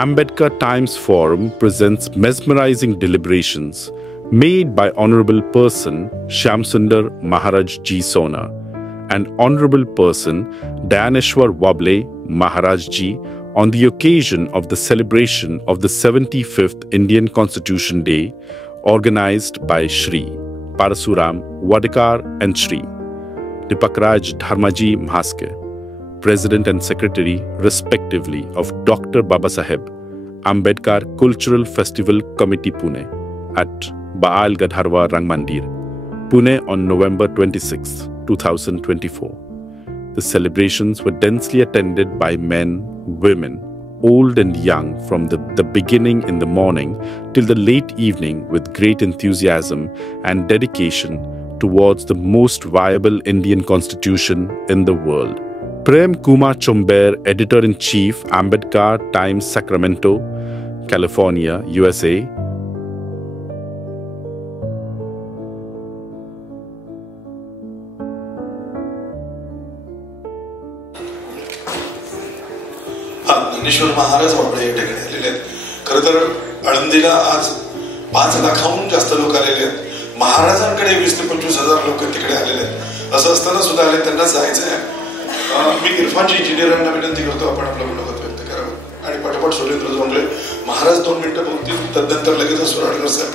Ambedkar Times Forum presents mesmerizing deliberations made by Honorable Person Shyamsundar Maharaj Ji Sona and Honorable Person Dayaneshwar Wable Maharaj Ji on the occasion of the celebration of the 75th Indian Constitution Day organized by Shri Parasuram Wadekar and Shri Dipakraj Dharmaji Mhaske, President and Secretary respectively of Dr. Babasaheb Ambedkar Cultural Festival Committee Pune at Baal Gadharwa Rangmandir, Pune on November 26, 2024. The celebrations were densely attended by men, women, old and young from the beginning in the morning till the late evening with great enthusiasm and dedication towards the most viable Indian constitution in the world. Prem Kumar Chomber, Editor-in-Chief, Ambedkar Times, Sacramento, California, USA. Dnyaneshwar Maharaj Wable या ठिकाणी आलेले आहेत. खरं तर आळंदीला आज 5 लाखाहून जास्त लोक आलेले आहेत. महाराजांकडे 20 ते 25,000 लोक तिकडे आलेले आहेत. असं असताना सुद्धा आले, त्यांना जायचं आहे. मी इरफानजी इंजिनियरांना विनंती करतो आपण आपलं मनोगत व्यक्त करावं आणि पटापट सुरेंद्र जोंगले महाराज 2 मिनिटं बोलतील, तदनंतर लगेच सुराडकर साहेब.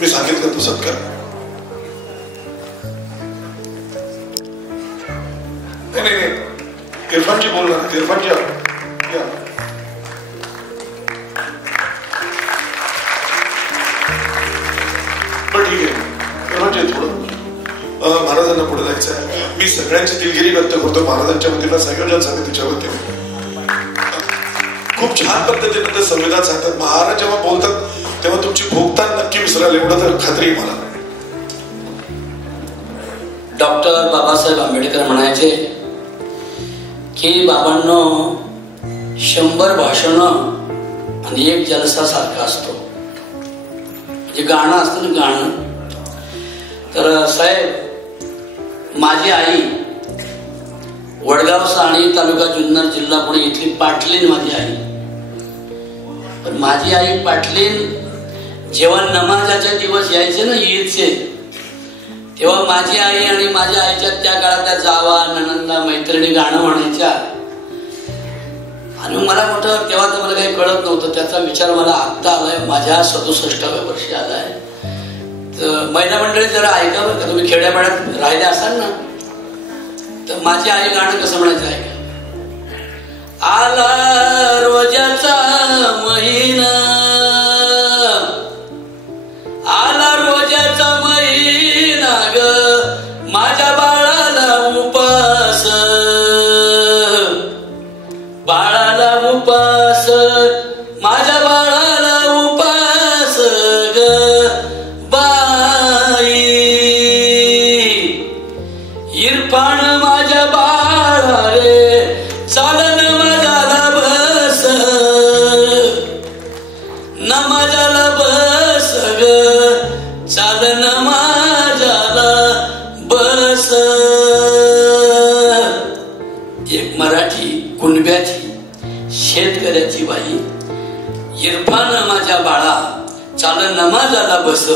मी सांगितलं तो सत्कार. नाही इरफानजी बोलणार. इरफानजी या. पण ठीक आहे, इरफानजी थोडं महाराजांना पुढे जायचं आहे. मी सगळ्यांची दिलगिरी व्यक्त करतो महाराजांच्या वतीनं, संयोजन समितीच्या वतीने. खूप छान पद्धतीने ते संविधान सांगतात. महाराज जेव्हा बोलतात तेव्हा तुमची भोगतान नक्की विसराल एवढं तर खात्री आहे मला. डॉक्टर बाबासाहेब आंबेडकर म्हणायचे की बाबांनो 100 भाषणं आणि 1 जलसा सारखा असतो. म्हणजे गाणं असतं ना, गाणं. तर साहेब, माझी आई वडगाव साणी तालुका जुन्नर जिल्हा पुणे इथली पाटलीन माझी आई. पण माझी आई पाटलीन जेव्हा नमाजाचे दिवस यायचे ना ईदचे, तेव्हा माझी आई आणि माझ्या आईच्या त्या काळातल्या जावा, ननंदा, मैत्रिणी गाणं म्हणायच्या. आणि मला मोठं तेव्हा तर मला काही कळत नव्हतं. त्याचा विचार मला आत्ता आलाय, माझ्या 67व्या वर्षी आलाय. तर महिला मंडळी जरा ऐकावं का, तुम्ही खेड्यापाड्यात राहिले असाल ना, तर माझी आई गाणं कसं म्हणायचं ऐका. आला रोजाचा महिना, आला रोजाचा महिना ग, माझ्या बाळाला उपास, बाळाला उपास, माझ्या बाळाला उपास ग बाई. इरफान माझ्या बाळा रे, चालन माझ्याला बस, नमाजाला बस ग, चालन माझ्याला बस. एक मराठी कुणब्याची शेतकऱ्याची बाई, इरफान माझ्या बाळा, चालन नमाजाला बस.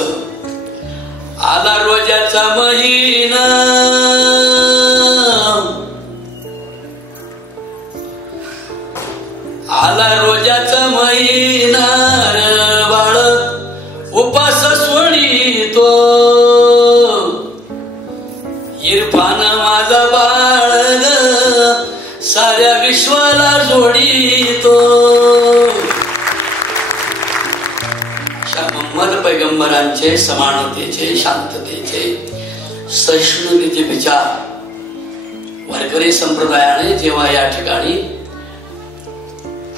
आला रोजाचा महिना, आला रोजाचा महिना रे बाळ, उपास सोडितो. इरफान माझा बाळ ग, साऱ्या विश्वाला जोडितो. मोहम्मद पैगंबरांचे समानतेचे, शांततेचे, सहिष्णुतेचे विचार वारकरी संप्रदायाने जेव्हा या ठिकाणी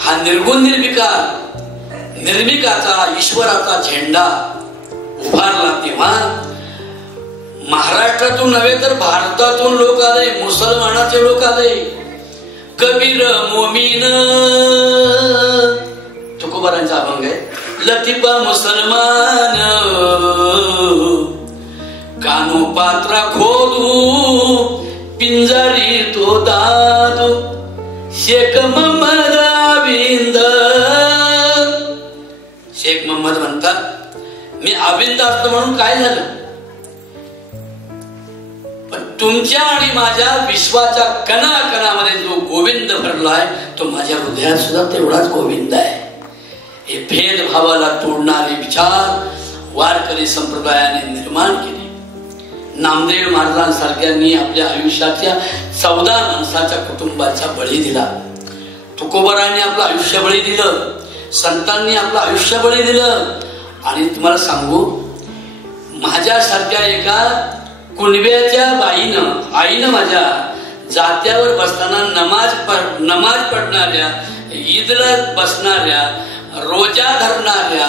हा निर्गुण निर्मिकाचा ईश्वराचा झेंडा उभारला, तेव्हा महाराष्ट्रातून नव्हे तर भारतातून लोक आले, मुसलमानाचे लोक आले. कबीर मोमीन, तुकोबारांचा अभंग आहे. लतिफा मुसलमान, कानो पात्रा खोदू, पिंजारी तो दादू, शेख महमद शेख मोहम्मद म्हणतात, मी अविंद असतो म्हणून काय झालं, पण तुमच्या आणि माझ्या विश्वाच्या कणाकणामध्ये जो गोविंद भरलाय तो माझ्या हृदयात सुद्धा तेवढाच गोविंद आहे. हे भेदभावाला तोडणारे विचार वारकरी संप्रदायाने निर्माण केले. नामदेव महाराजांसारख्यांनी आपल्या आयुष्याच्या 14 माणसाच्या कुटुंबाचा बळी दिला. तुकोबारांनी आपलं आयुष्य बळी दिलं, संतांनी आपलं आयुष्य बळी दिलं. आणि तुम्हाला सांगू, माझ्यासारख्या एका कुणब्याच्या बाईनं, आईनं माझ्या जात्यावर बसताना नमाज पडणाऱ्या, ईदला बसणाऱ्या, रोजा धरणाऱ्या,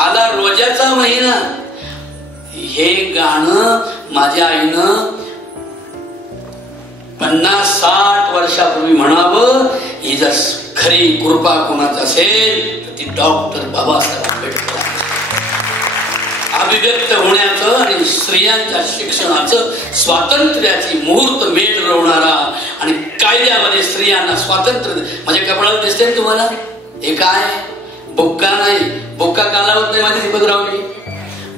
आला रोजाचा महिना, हे गाणं माझ्या आईनं 50-60 वर्षापूर्वी म्हणावं. ही जर खरी कृपा कोणाच असेल तर ती डॉक्टर बाबासाहेब आंबेडकर. अभिव्यक्त होण्याचं आणि स्त्रियांच्या शिक्षणाचं स्वातंत्र्याची मुहूर्त मेढ रोवणारा आणि कायद्यामध्ये स्त्रियांना स्वातंत्र्य. माझ्या कपड्याला दिसते ना तुम्हाला, हे काय बुक्का नाही, बुक्का कालावत नाही माझ्या दीपकरावनी,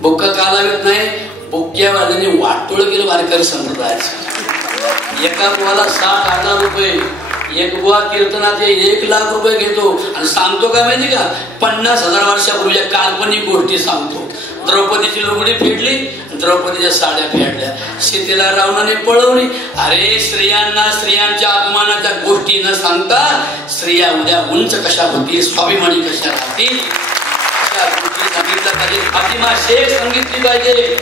बुक्का कालावत नाही. बुक्क्यावाल्याने वाटोळ केलं वारकरी संप्रदायाचं. एका बुवाला 60,000 रुपये, एक बुवा कीर्तनाचे 1 लाख रुपये घेतो. आणि सांगतो काय माहिती का, 50,000 वर्षापूर्वीच्या काल्पनिक गोष्टी सांगतो. द्रौपदीची लुगडी फेडली, द्रौपदीच्या साड्या फेडल्या, सीतेला रावणाने पळवली. अरे स्त्रियांना स्त्रियांच्या अपमानाच्या गोष्टी न सांगता स्त्रिया उद्या उंच कशा होतील, स्वाभिमानी कशा राहतील, सांगितलं पाहिजे. फातिमा शेख सांगितली पाहिजे,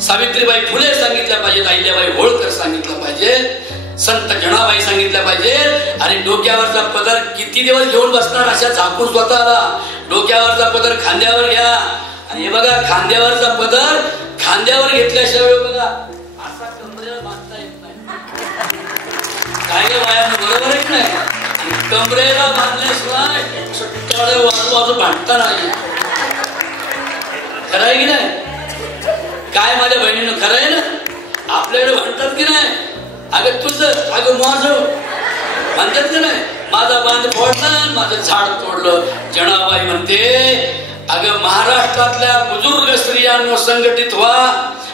सावित्रीबाई फुले सांगितल्या पाहिजेत, अहिल्याबाई होळकर सांगितलं पाहिजे, संत जनाबाई सांगितल्या पाहिजे. आणि डोक्यावरचा पदर किती दिवस घेऊन बसणार, अशा झाकून स्वतःला. डोक्यावरचा पदर खांद्यावर घ्या. आणि हे बघा, खांद्यावरचा पदर खांद्यावर घेतल्याशिवाय बघा असा कमरेला बांधता येत नाही. काय काय बाया बरोबर आहे की नाही. आणि कमरेला बांधल्याशिवाय टळे वाजू भांडता नाही. खरं आहे की नाही. काय माझ्या बहिणीनं खरं आहे ना. आपल्याकडे म्हणतात की नाही, अगं तुझं, अगं माझं म्हणतात की नाही. माझा बांध फोडला, माझं झाड तोडलं. जनाबाई म्हणते, अगं महाराष्ट्रातल्या बुजुर्ग स्त्रियांनो संघटित व्हा.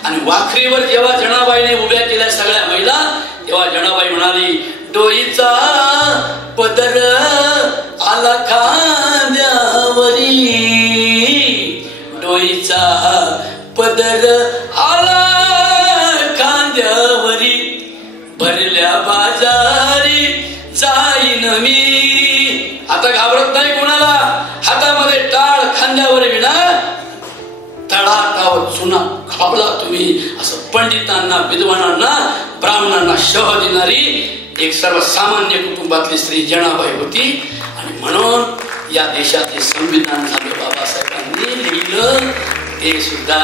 आणि वाखरीवर जेव्हा जनाबाईने उभ्या केल्या सगळ्या महिला, तेव्हा जनाबाई म्हणाली, डोईचा पदर आला खांद्यावरी, डोईचा पदर आला खांद्यावरी, भरल्या बाजारी जाईन मी. आता घाबरत नाही कोणाला. हातामध्ये टाळ, खांद्यावर विणा, तळाटावर चुना खाबला तुम्ही, असं पंडितांना, विद्वानांना, ब्राह्मणांना शह देणारी एक सर्वसामान्य कुटुंबातली स्त्री जनाबाई होती. आणि म्हणून या देशाचे संविधान झालं बाबासाहेबांनी लिहिलं, ते सुद्धा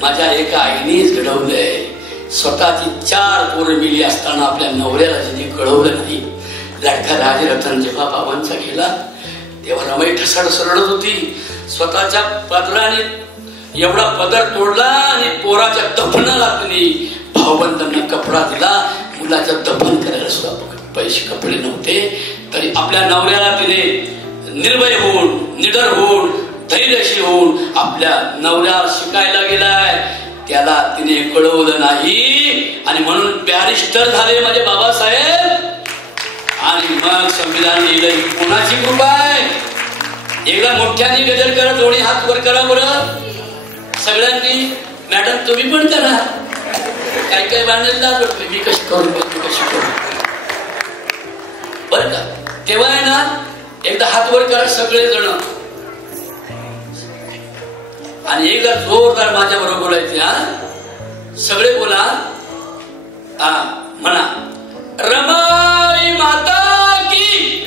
माझ्या एका आईनेच घडवलंय. स्वतःची 4 पोरं मिली असताना आपल्या नवऱ्याला ज्यांनी कळवलं नाही. लडका राजरत्न जेव्हा बाबांचा गेला तेव्हा रमाई ठसाड रडत होती. स्वतःच्या पदराने एवढा पदर तोडला आणि पोराच्या दफनाला तिने भावबंधांना कपडा दिला. मुलाच्या दफन करायला सुद्धा पैसे कपडे नव्हते, तरी आपल्या नवऱ्याला तिने निर्भय होऊन, निडर होऊन, धैर्यशी होऊन आपल्या नवऱ्याला शिकायला गेलाय. त्याला तिने कळवलं नाही. आणि म्हणून बॅरिस्टर झाले माझे बाबासाहेब. आणि मग संविधान लिहिलं. ही कोणाची कृपा आहे. एकदा मोठ्याने गजर करा, दोन्ही हात वर करा बरं सगळ्यांनी. मॅडम तुम्ही पण करा. काही काही बांधलेला मी कशी करू, मी कशी करू बरं का. तेव्हा आहे ना, एकदा हात वर करा सगळे जण. आणि एकदा जोरदार माझ्या बरोबर बोलायचे. हा सगळे बोला. हा म्हणा, रमाई माता की.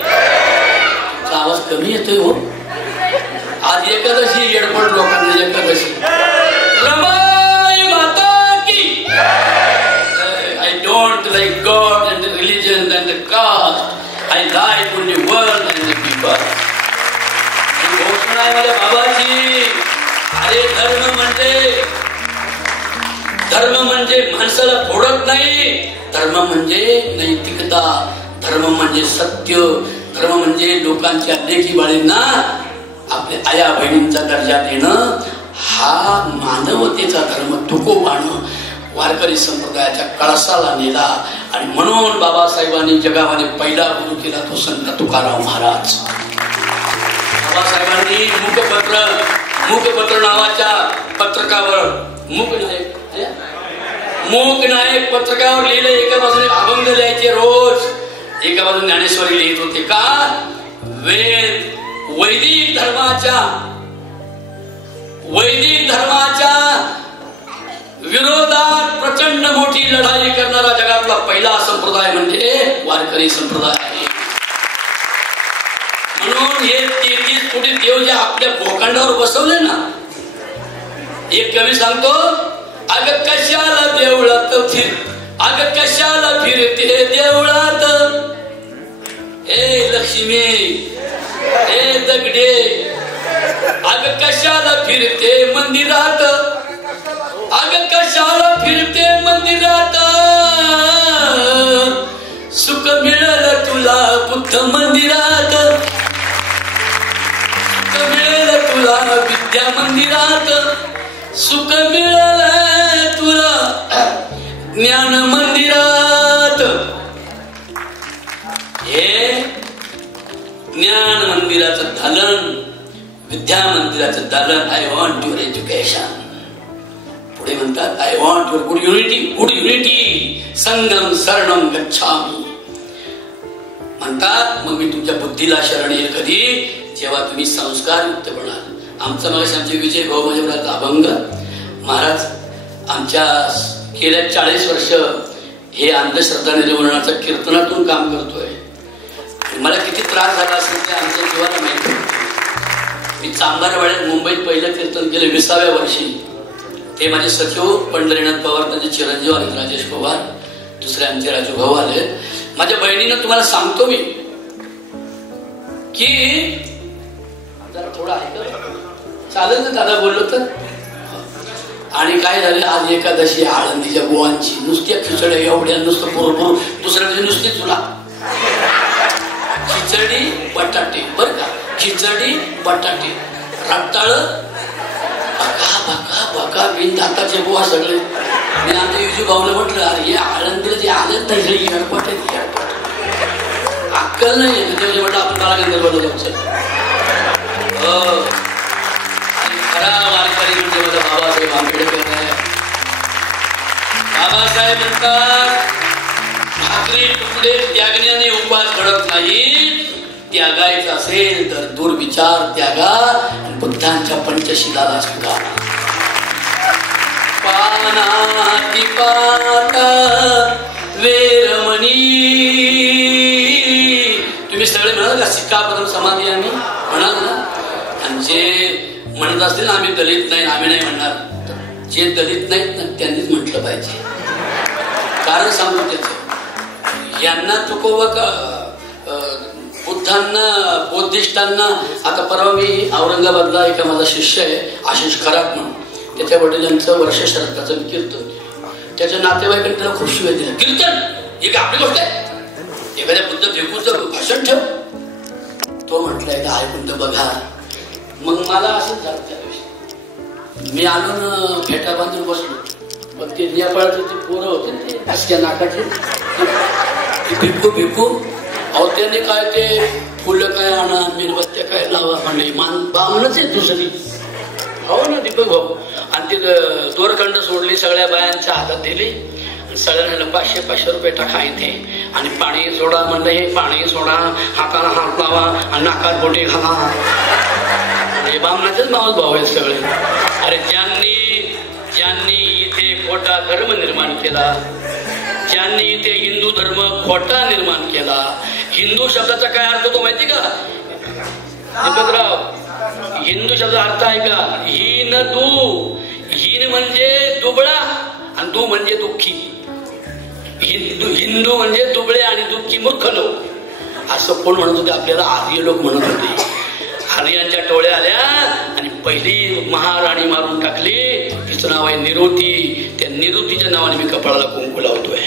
आवाज कमी येतोय हो. आज एकादशी, एडपट लोकांना एकादशी. रमाई माता की. I don't like god and the religion and the caste. I like only world and the people. ही घोषणा आहे माझ्या बाबाची. अरे धर्म म्हणजे माणसाला फोडत नाही. धर्म म्हणजे नैतिकता, धर्म म्हणजे सत्य, धर्म म्हणजे लोकांच्या लेखी बाळींना आपल्या आया बहिणींचा दर्जा देणं हा मानवतेचा धर्म तुकोबानं वारकरी संप्रदायाच्या कळसाला नेला. आणि म्हणून बाबासाहेबांनी जगामध्ये पहिला गुरु केला तो संत तुकाराम महाराज. बाबासाहेबांनी मूकपत्र नावाच्या पत्रकावर मूक नायक पत्रकावर लिहिलं. एका बाजूने अभंग लिहायचे रोज, एका बाजूने ज्ञानेश्वरी लिहित होते. का वैदिक धर्माच्या विरोधात प्रचंड मोठी लढाई करणारा जगातला पहिला संप्रदाय म्हणजे वारकरी संप्रदाय आहे. म्हणून हे 33 कोटी देव जे आपल्या भोकांडावर बसवले ना, एक कवी सांगतो, अग कशाला देवळात फिरते देवळात, ए लक्ष्मी ए दगडे, अग कशाला फिरते मंदिरात, अग कशाला फिरते मंदिरात, सुख मिळेल तुला बुद्ध मंदिरात, सुख मिळेल तुला विद्या मंदिरात, सुख मिळेल तुला ज्ञान मंदिरात. हे ज्ञान मंदिराचं दालन, विद्या मंदिराचं दालन. I want your education. पुढे म्हणतात I want your good unity संगम शरणम गच्छामी. म्हणतात मग मी तुमच्या बुद्धीला शरण येईल कधी, जेव्हा तुम्ही संस्कार युक्त बनाल. आमचा मग आमचे विजय भाऊ माझ्या अभंग महाराज आमच्या गेल्या 40 वर्ष हे अंधश्रद्धा निर्मूलनाचं कीर्तनातून काम करतोय. मला किती त्रास झाला असेल ते आमच्या जीवाला माहिती. मी चांभारवाड्यात मुंबईत पहिलं कीर्तन केलं 20व्या वर्षी. ते माझे सचिव पंढरीनाथ पवार, त्यांचे चिरंजीव आले राजेश पवार, दुसरे आमचे राजू भाऊ आले. माझ्या बहिणीनं तुम्हाला सांगतो मी की जरा थोडं ऐकलं चालेल ना दादा बोललो तर. आणि काय झालं, आज एकादशी आळंदीच्या गोवांची नुसत्या खिचड्या एवढ्या, नुसतं बरोबर दुसऱ्या दिवशी नुसती तुला खिचडी बटाटे, बर का, खिचडी बटाटे रताळ बका बिन दाताचे गोवा सगळे. मी आमच्या युजू भाऊला म्हटलं अरे हे आळंदीला जे आलेच नाही एअरपोर्ट आहे, एअरपोर्ट अक्कल नाही म्हणजे म्हटलं आपण बाळगंधर्वाला जाऊ. खरा वारकरी म्हणजे माझा बाबासाहेब आंबेडकर आहे. बाबासाहेब म्हणतात भाकरी तुकडे त्यागण्याने उपास घडत नाही, त्यागायचं असेल तर दुर्विचार त्यागा आणि बुद्धांच्या पंचशिलाला स्वीकारा. पानाती पाता वेरमणी. तुम्ही सगळे म्हणाल का सिक्कापदम समाधी आम्ही म्हणाल ना. आणि जे म्हणत असतील आम्ही दलित नाही, आम्ही नाही म्हणणार. जे दलित नाहीत ना त्यांनीच म्हटलं पाहिजे. कारण सांगतो त्याच यांना तुकोबा बुद्धांना बौद्धिष्टांना. आता परवा मी औरंगाबादला एका माझा शिष्य आहे आशिष खरात म्हणून, त्याच्या वडिलांचं वर्ष श्राद्धाचं कीर्तन. त्याच्या नातेवाईकांनी त्याला खूप शिवाय दिला. कीर्तन ही काय आपली गोष्ट आहे, एखाद्या बुद्ध भिकूचं भाषण ठेव. तो म्हटलंय का ऐकून तर बघा. मग मला असंच झालं त्या दिवशी. मी आलो ना फेटा बांधून बसलो. मग ते नेपाळचे ते पोरं होते ते असक्या नाकाचे भिकू अहो त्याने काय ते फुलं काय आणा, मेणबत्त्या काय लावा म्हणले. बामणच आहे दुसरी. हो ना दीपक भाऊ. आणि ते दोरखंड सोडली, सगळ्या बायांच्या हातात दिली. सगळ्यांना 500-500 रुपये टाका इथे. आणि पाणी सोडा म्हणलं, हे पाणी सोडा, हाताला हात लावा आणि नाकात बोटे घाला. हे बामणाचेच मावस भाऊ आहेत सगळे. अरे ज्यांनी इथे खोटा धर्म निर्माण केला, ज्यांनी इथे हिंदू धर्म खोटा निर्माण केला. हिंदू शब्दाचा काय अर्थ होतो माहिती का दीपकराव? हिंदू शब्दाचा अर्थ आहे का? हीन दू. हीन म्हणजे दुबळा आणि दू म्हणजे दुःखी. हिंदू म्हणजे दुबळे आणि दुःखी मूर्ख लोक. असं कोण म्हणत होते आपल्याला? आर्य लोक म्हणत होते. आर्यांच्या टोळ्या आल्या आणि पहिली महाराणी मारून टाकली. तिचं नाव आहे निरुती. त्या निरुतीच्या नावाने मी कपाळाला कुंकू लावतोय.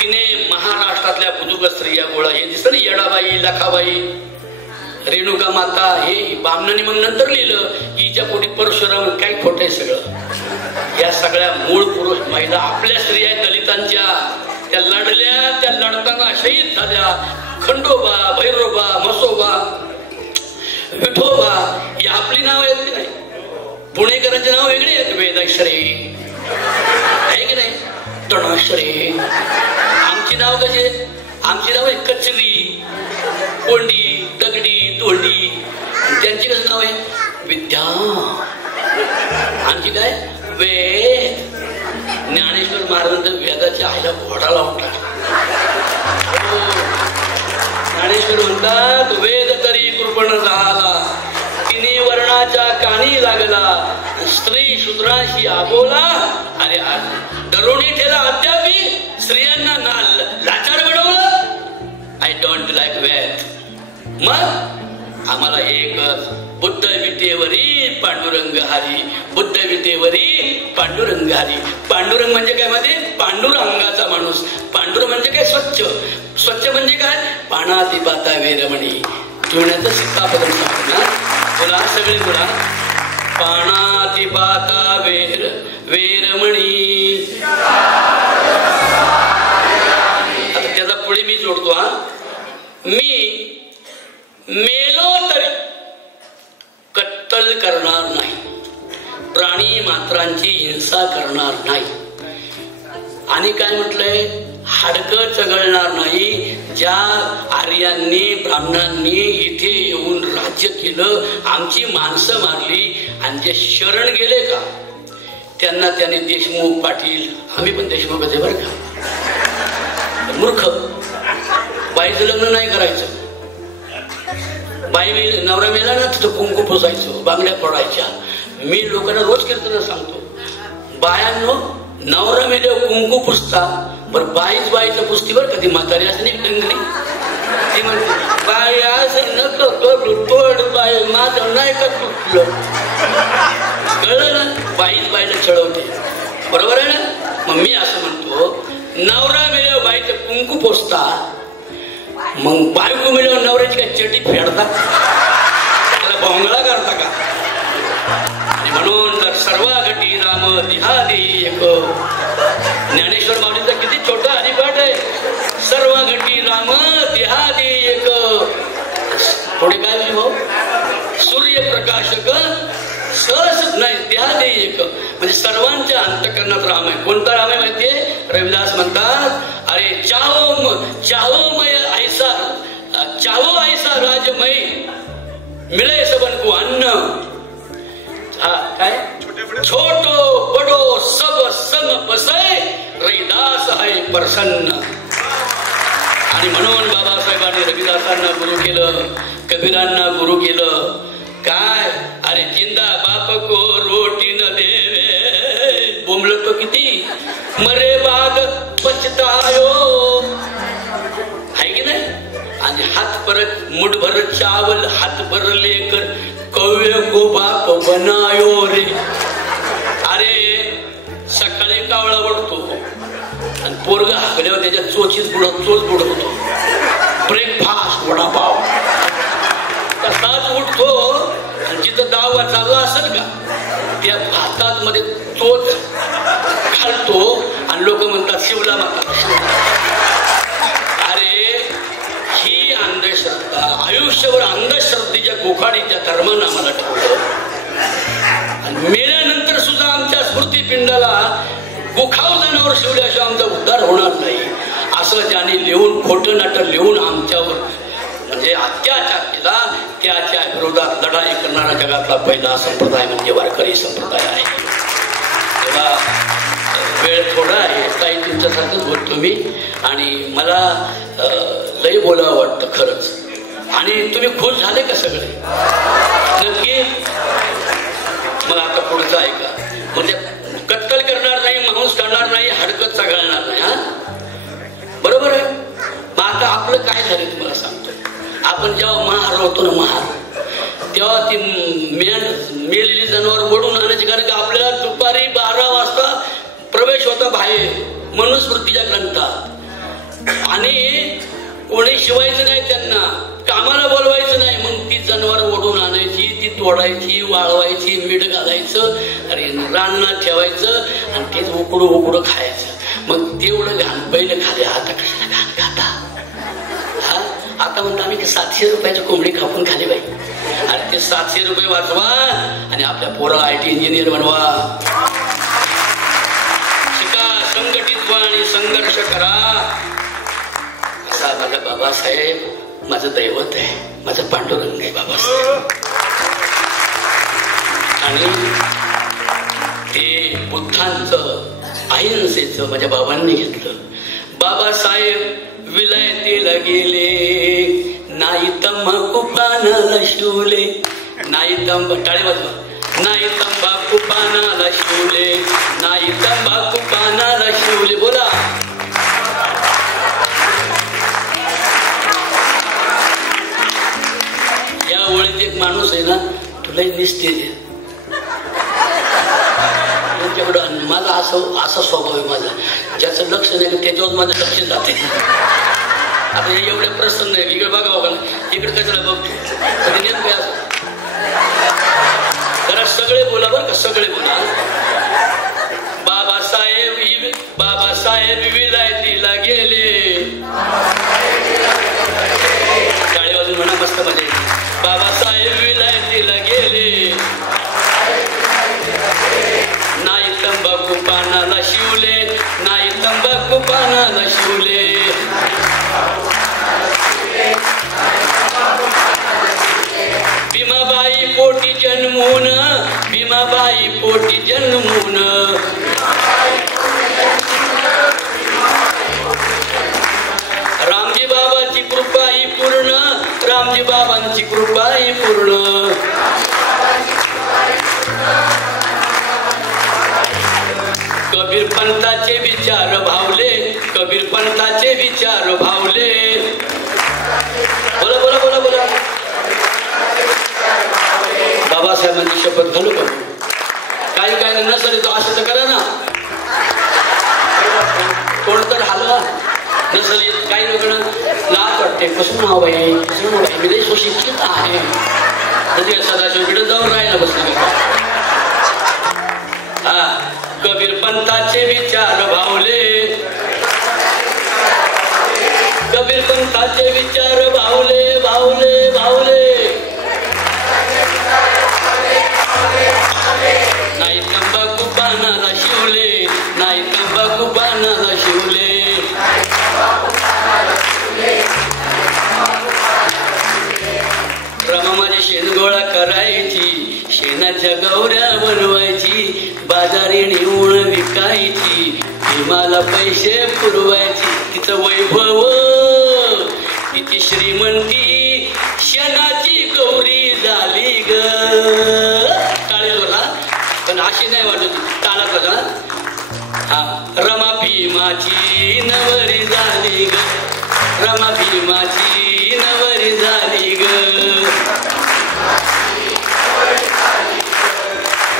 तिने महाराष्ट्रातल्या उगा स्त्रिया गोळा, हे दिसतं ना, येडाबाई, लखाबाई, रेणुका माता, हे बामणाने मग नंतर लिहिलं हिच्या पोटी परशुराम. काय खोटं आहे सगळं. या सगळ्या मूळ पुरुष महिला आपल्या स्त्रिया दलितांच्या, त्या लढल्या, त्या लढताना शहीद झाल्या. खंडोबा, भैरोबा, मसोबा, विठोबा ही आपली नाव आहेत की नाही. पुणेकरांचे नाव वेगळे आहेत. वेदाश्री आहे की नाही, तणाश्री. आमची नाव कशी, आमची नाव आहे कचरी, कोंडी, दगडी, तोंडी. त्यांची कसं नाव आहे, विद्या. आमची काय, वेद. ज्ञानेश्वर महाराजांचं वेदाच्या आईला घोडा लावून टाकला. ज्ञानेश्वर म्हणतात, वेद तरी कृपण झाला, तिने वर्णाच्या कानी लागला, स्त्री शूद्राशी आबोला. अरे दरोणी ठेला अद्यापी स्त्रियांना लाचार बनवलं. आय डोंट लाईक वेद. मग आम्हाला एकच, बुद्ध विद्येवरी पांडुरंग हरी, बुद्ध विद्येवरी पांडुरंग हरी. पांडुरंग म्हणजे काय माहिती, पांडुरंगाचा माणूस. पांडुरंग म्हणजे काय, स्वच्छ. स्वच्छ म्हणजे काय, पानाती पाता वेरमणी. ठेवण्याचं सीतापदम सांगणार बोला, सगळे बोला. पानाती पाता वेरमणी. आता त्याचा पुढे मी जोडतो. हा, मी मेलो तरी कत्तल करणार नाही, प्राणी मात्रांची हिंसा करणार नाही. आणि काय म्हटलंय, हाडकं चघळणार नाही. ज्या आर्यांनी, ब्राह्मणांनी इथे येऊन राज्य केलं, आमची माणसं मारली आणि जे शरण गेले का त्यांना त्याने देशमुख, पाटील, आम्ही पण देशमुखच आहे बरं का. मूर्ख. बाईचं लग्न नाही करायचं. बाई नवरा मेला ना तिथं कुंकू पुसायचं, बांगड्या फोडायच्या. मी लोकांना रोज कीर्तन सांगतो, बायांनो नवरा मेले कुंकू पुसता, बरं बाईच बाईचं पुसती बरं का. ती म्हातारी असं नाही डंगरी, ती म्हणते बाई असं नको करू, तोड बाई माझं नाही का तुटलं. कळलं ना, बाईच बाईला चढवते. बरोबर आहे ना. मग मी असं म्हणतो, नवरा मेल्यावर बाईचं कुंकू पुसता, मग बायको मिळवून नवऱ्याची काय चटी फेडतात, त्याला भोंगळा करता का. आणि म्हणून तर सर्व घटी राम दिहादी एक. ज्ञानेश्वर माऊलीचा किती छोटा हरिपाठ आहे. सर्व घटी राम दिहादी एक. पुढे काय भाऊ, सूर्यप्रकाशक सहज नाही देहादी एक. म्हणजे सर्वांच्या अंतकरणात राम आहे. कोणता राम आहे माहितीये, रविदास म्हणतात, अरे चाहो मय ऐसा, चाहो ऐसा राजमय, मिळे सबन को अन्न. काय, छोटो बडो सब सम बसे, रविदास आहे प्रसन्न. आणि म्हणून बाबासाहेबांनी रविदासांना गुरु केलं, कबीरांना गुरु केलं. काय, अरे जिंदा बाप को रोटी न देवे, बोंबल तो किती, मरे बाद पछतायो, आहे की नाही. आणि हात परत मुठभर चावल, हात भर लेकर, कव्य को बाप बनायो रे. अरे सकाळी कावळा उठतो आणि पोरगा हाकल्यावर त्याच्या चोच बुडत होतो. ब्रेकफास्ट वडापाव. तसाच उठतो आणि जिथं दावा चालला असेल का त्या भातात मध्ये चोच घालतो आणि लोक म्हणतात शिवला माता. अरे ही अंधश्रद्धा, आयुष्यभर अंधश्रद्धेच्या गोखाडीच्या धर्मानं आम्हाला ठेवलं. आणि मेल्यानंतर सुद्धा आमच्या स्मृतिपिंडाला गोखाव जनावर शिवल्याशिवाय आमचा उद्धार होणार नाही, असं ज्याने लिहून, खोटं नाटक लिहून आमच्यावर म्हणजे अत्याचार केला, त्याच्या विरोधात लढाई करणारा जगातला पहिला संप्रदाय म्हणजे वारकरी संप्रदाय आहे. तेव्हा वेळ थोडा आहे, काही तुमच्यासारखंच बोलतो मी. आणि मला लय बोलावं वाटतं खरंच. आणि तुम्ही खुश झाले का सगळे नक्की. मग आता पुढचं ऐका. म्हणजे कत्तल करणार नाही, माणूस करणार नाही, हडकत चघळणार नाही. हा बरोबर आहे. मग आता आपलं काय झालं तुम्हाला सांगतो. आपण जेव्हा महार होतो ना, महार, तेव्हा ती मेलेली जनावर ओढून आणायची. कारण की आपल्याला दुपारी 12 वाजता प्रवेश होता बाहेर मनुस्मृतीच्या ग्रंथात. आणि कोणी शिवायचं नाही, त्यांना कामाला बोलवायचं नाही. मग ती जनावर ओढून आणायची, ती तोडायची, वाळवायची, मीठ घालायचं आणि रानात ठेवायचं आणि तेच उकडू उकडू खायचं. मग तेवढं घाण पहिलं खाले, आता कशाला घाण खाता? हा आता म्हणतो आम्ही 700 रुपयाची कोंबडी कापून खाली बाई. आणि ते 700 रुपये वाचवा आणि आपल्या पोराला IT इंजिनियर बनवा. शिका, संघटित व्हा आणि संघर्ष करा. असा माझा बाबासाहेब माझं दैवत आहे, माझं पांडुरंग आहे बाबासाहेब. आणि ते बुद्धांचं अहिंसेचं माझ्या बाबांनी घेतलं. बाबासाहेब विलायतीला गेले, नाही तंबाखू पानाला शिवले, नाही टाळे वाजवा, नाही तंबाखू पानाला शिवले, नाही तंबाखू पानाला शिवले. बोला. या ओळीत एक माणूस आहे ना, तुला निस्तेज आहे त्यांच्याकडं. माझा असा स्वभाव आहे माझा, ज्याचं लक्ष नाही त्याच्यावर माझं लक्ष जाते. आता एवढे प्रसन्न आहे, इकडे बघावं का नाही, इकडे कशाला बघतो नेमकं असं. जरा सगळे बोला बरं का, सगळे बोला. बाबासाहेब विलायतीला गेले, टाळी वाजून म्हणा, मस्त मजा येते. बाबासाहेब विलायतीला गेले, नाही तंबाखू पानाला शिवले, नाही तंबाखू पानाला शिवले. भीमाबाई पोटी जन्मून, भीमाबाई पोटी जन्मून, रामजी बाबाची कृपा ही पूर्ण, रामजी बाबांची कृपा ही पूर्ण. कबीर पंथाचे विचार भावले, कबीर पंथाचे विचार भावले. बोला बोला बोला बोला. बाबासाहेबांची शपथ घालू का? काही काय नसेल तो असं तर करा ना, कोण तर हलवा. नसेल काही लोकांना लाज वाटते, कसं नाव बाई, कसं नाव बाई, मी लई सुशिक्षित आहे, म्हणजे सदाशिवकडे जाऊन राहायला बसले. हा, कबीर पंथाचे विचार भावले, कबीर पंथाचे विचार भावले, भावले भावले. नाही तंबाखू पानाला शिवले, नाही तंबाखू पानाला शिवले. रमा माझी शेण गोळा करायची, शेणाच्या गौऱ्या बनवायची, बाजारी नेऊन विकायची, भीमाला पैसे पुरवायची. तिचं वैभव, तिची श्रीमंती, शेणाची गौरी झाली ग. टाळी बघा, पण अशी नाही वाटत, टाळा बघा. हा, रमा भीमाची नवरी झाली ग, रमा भीमाची नवरी झाली ग,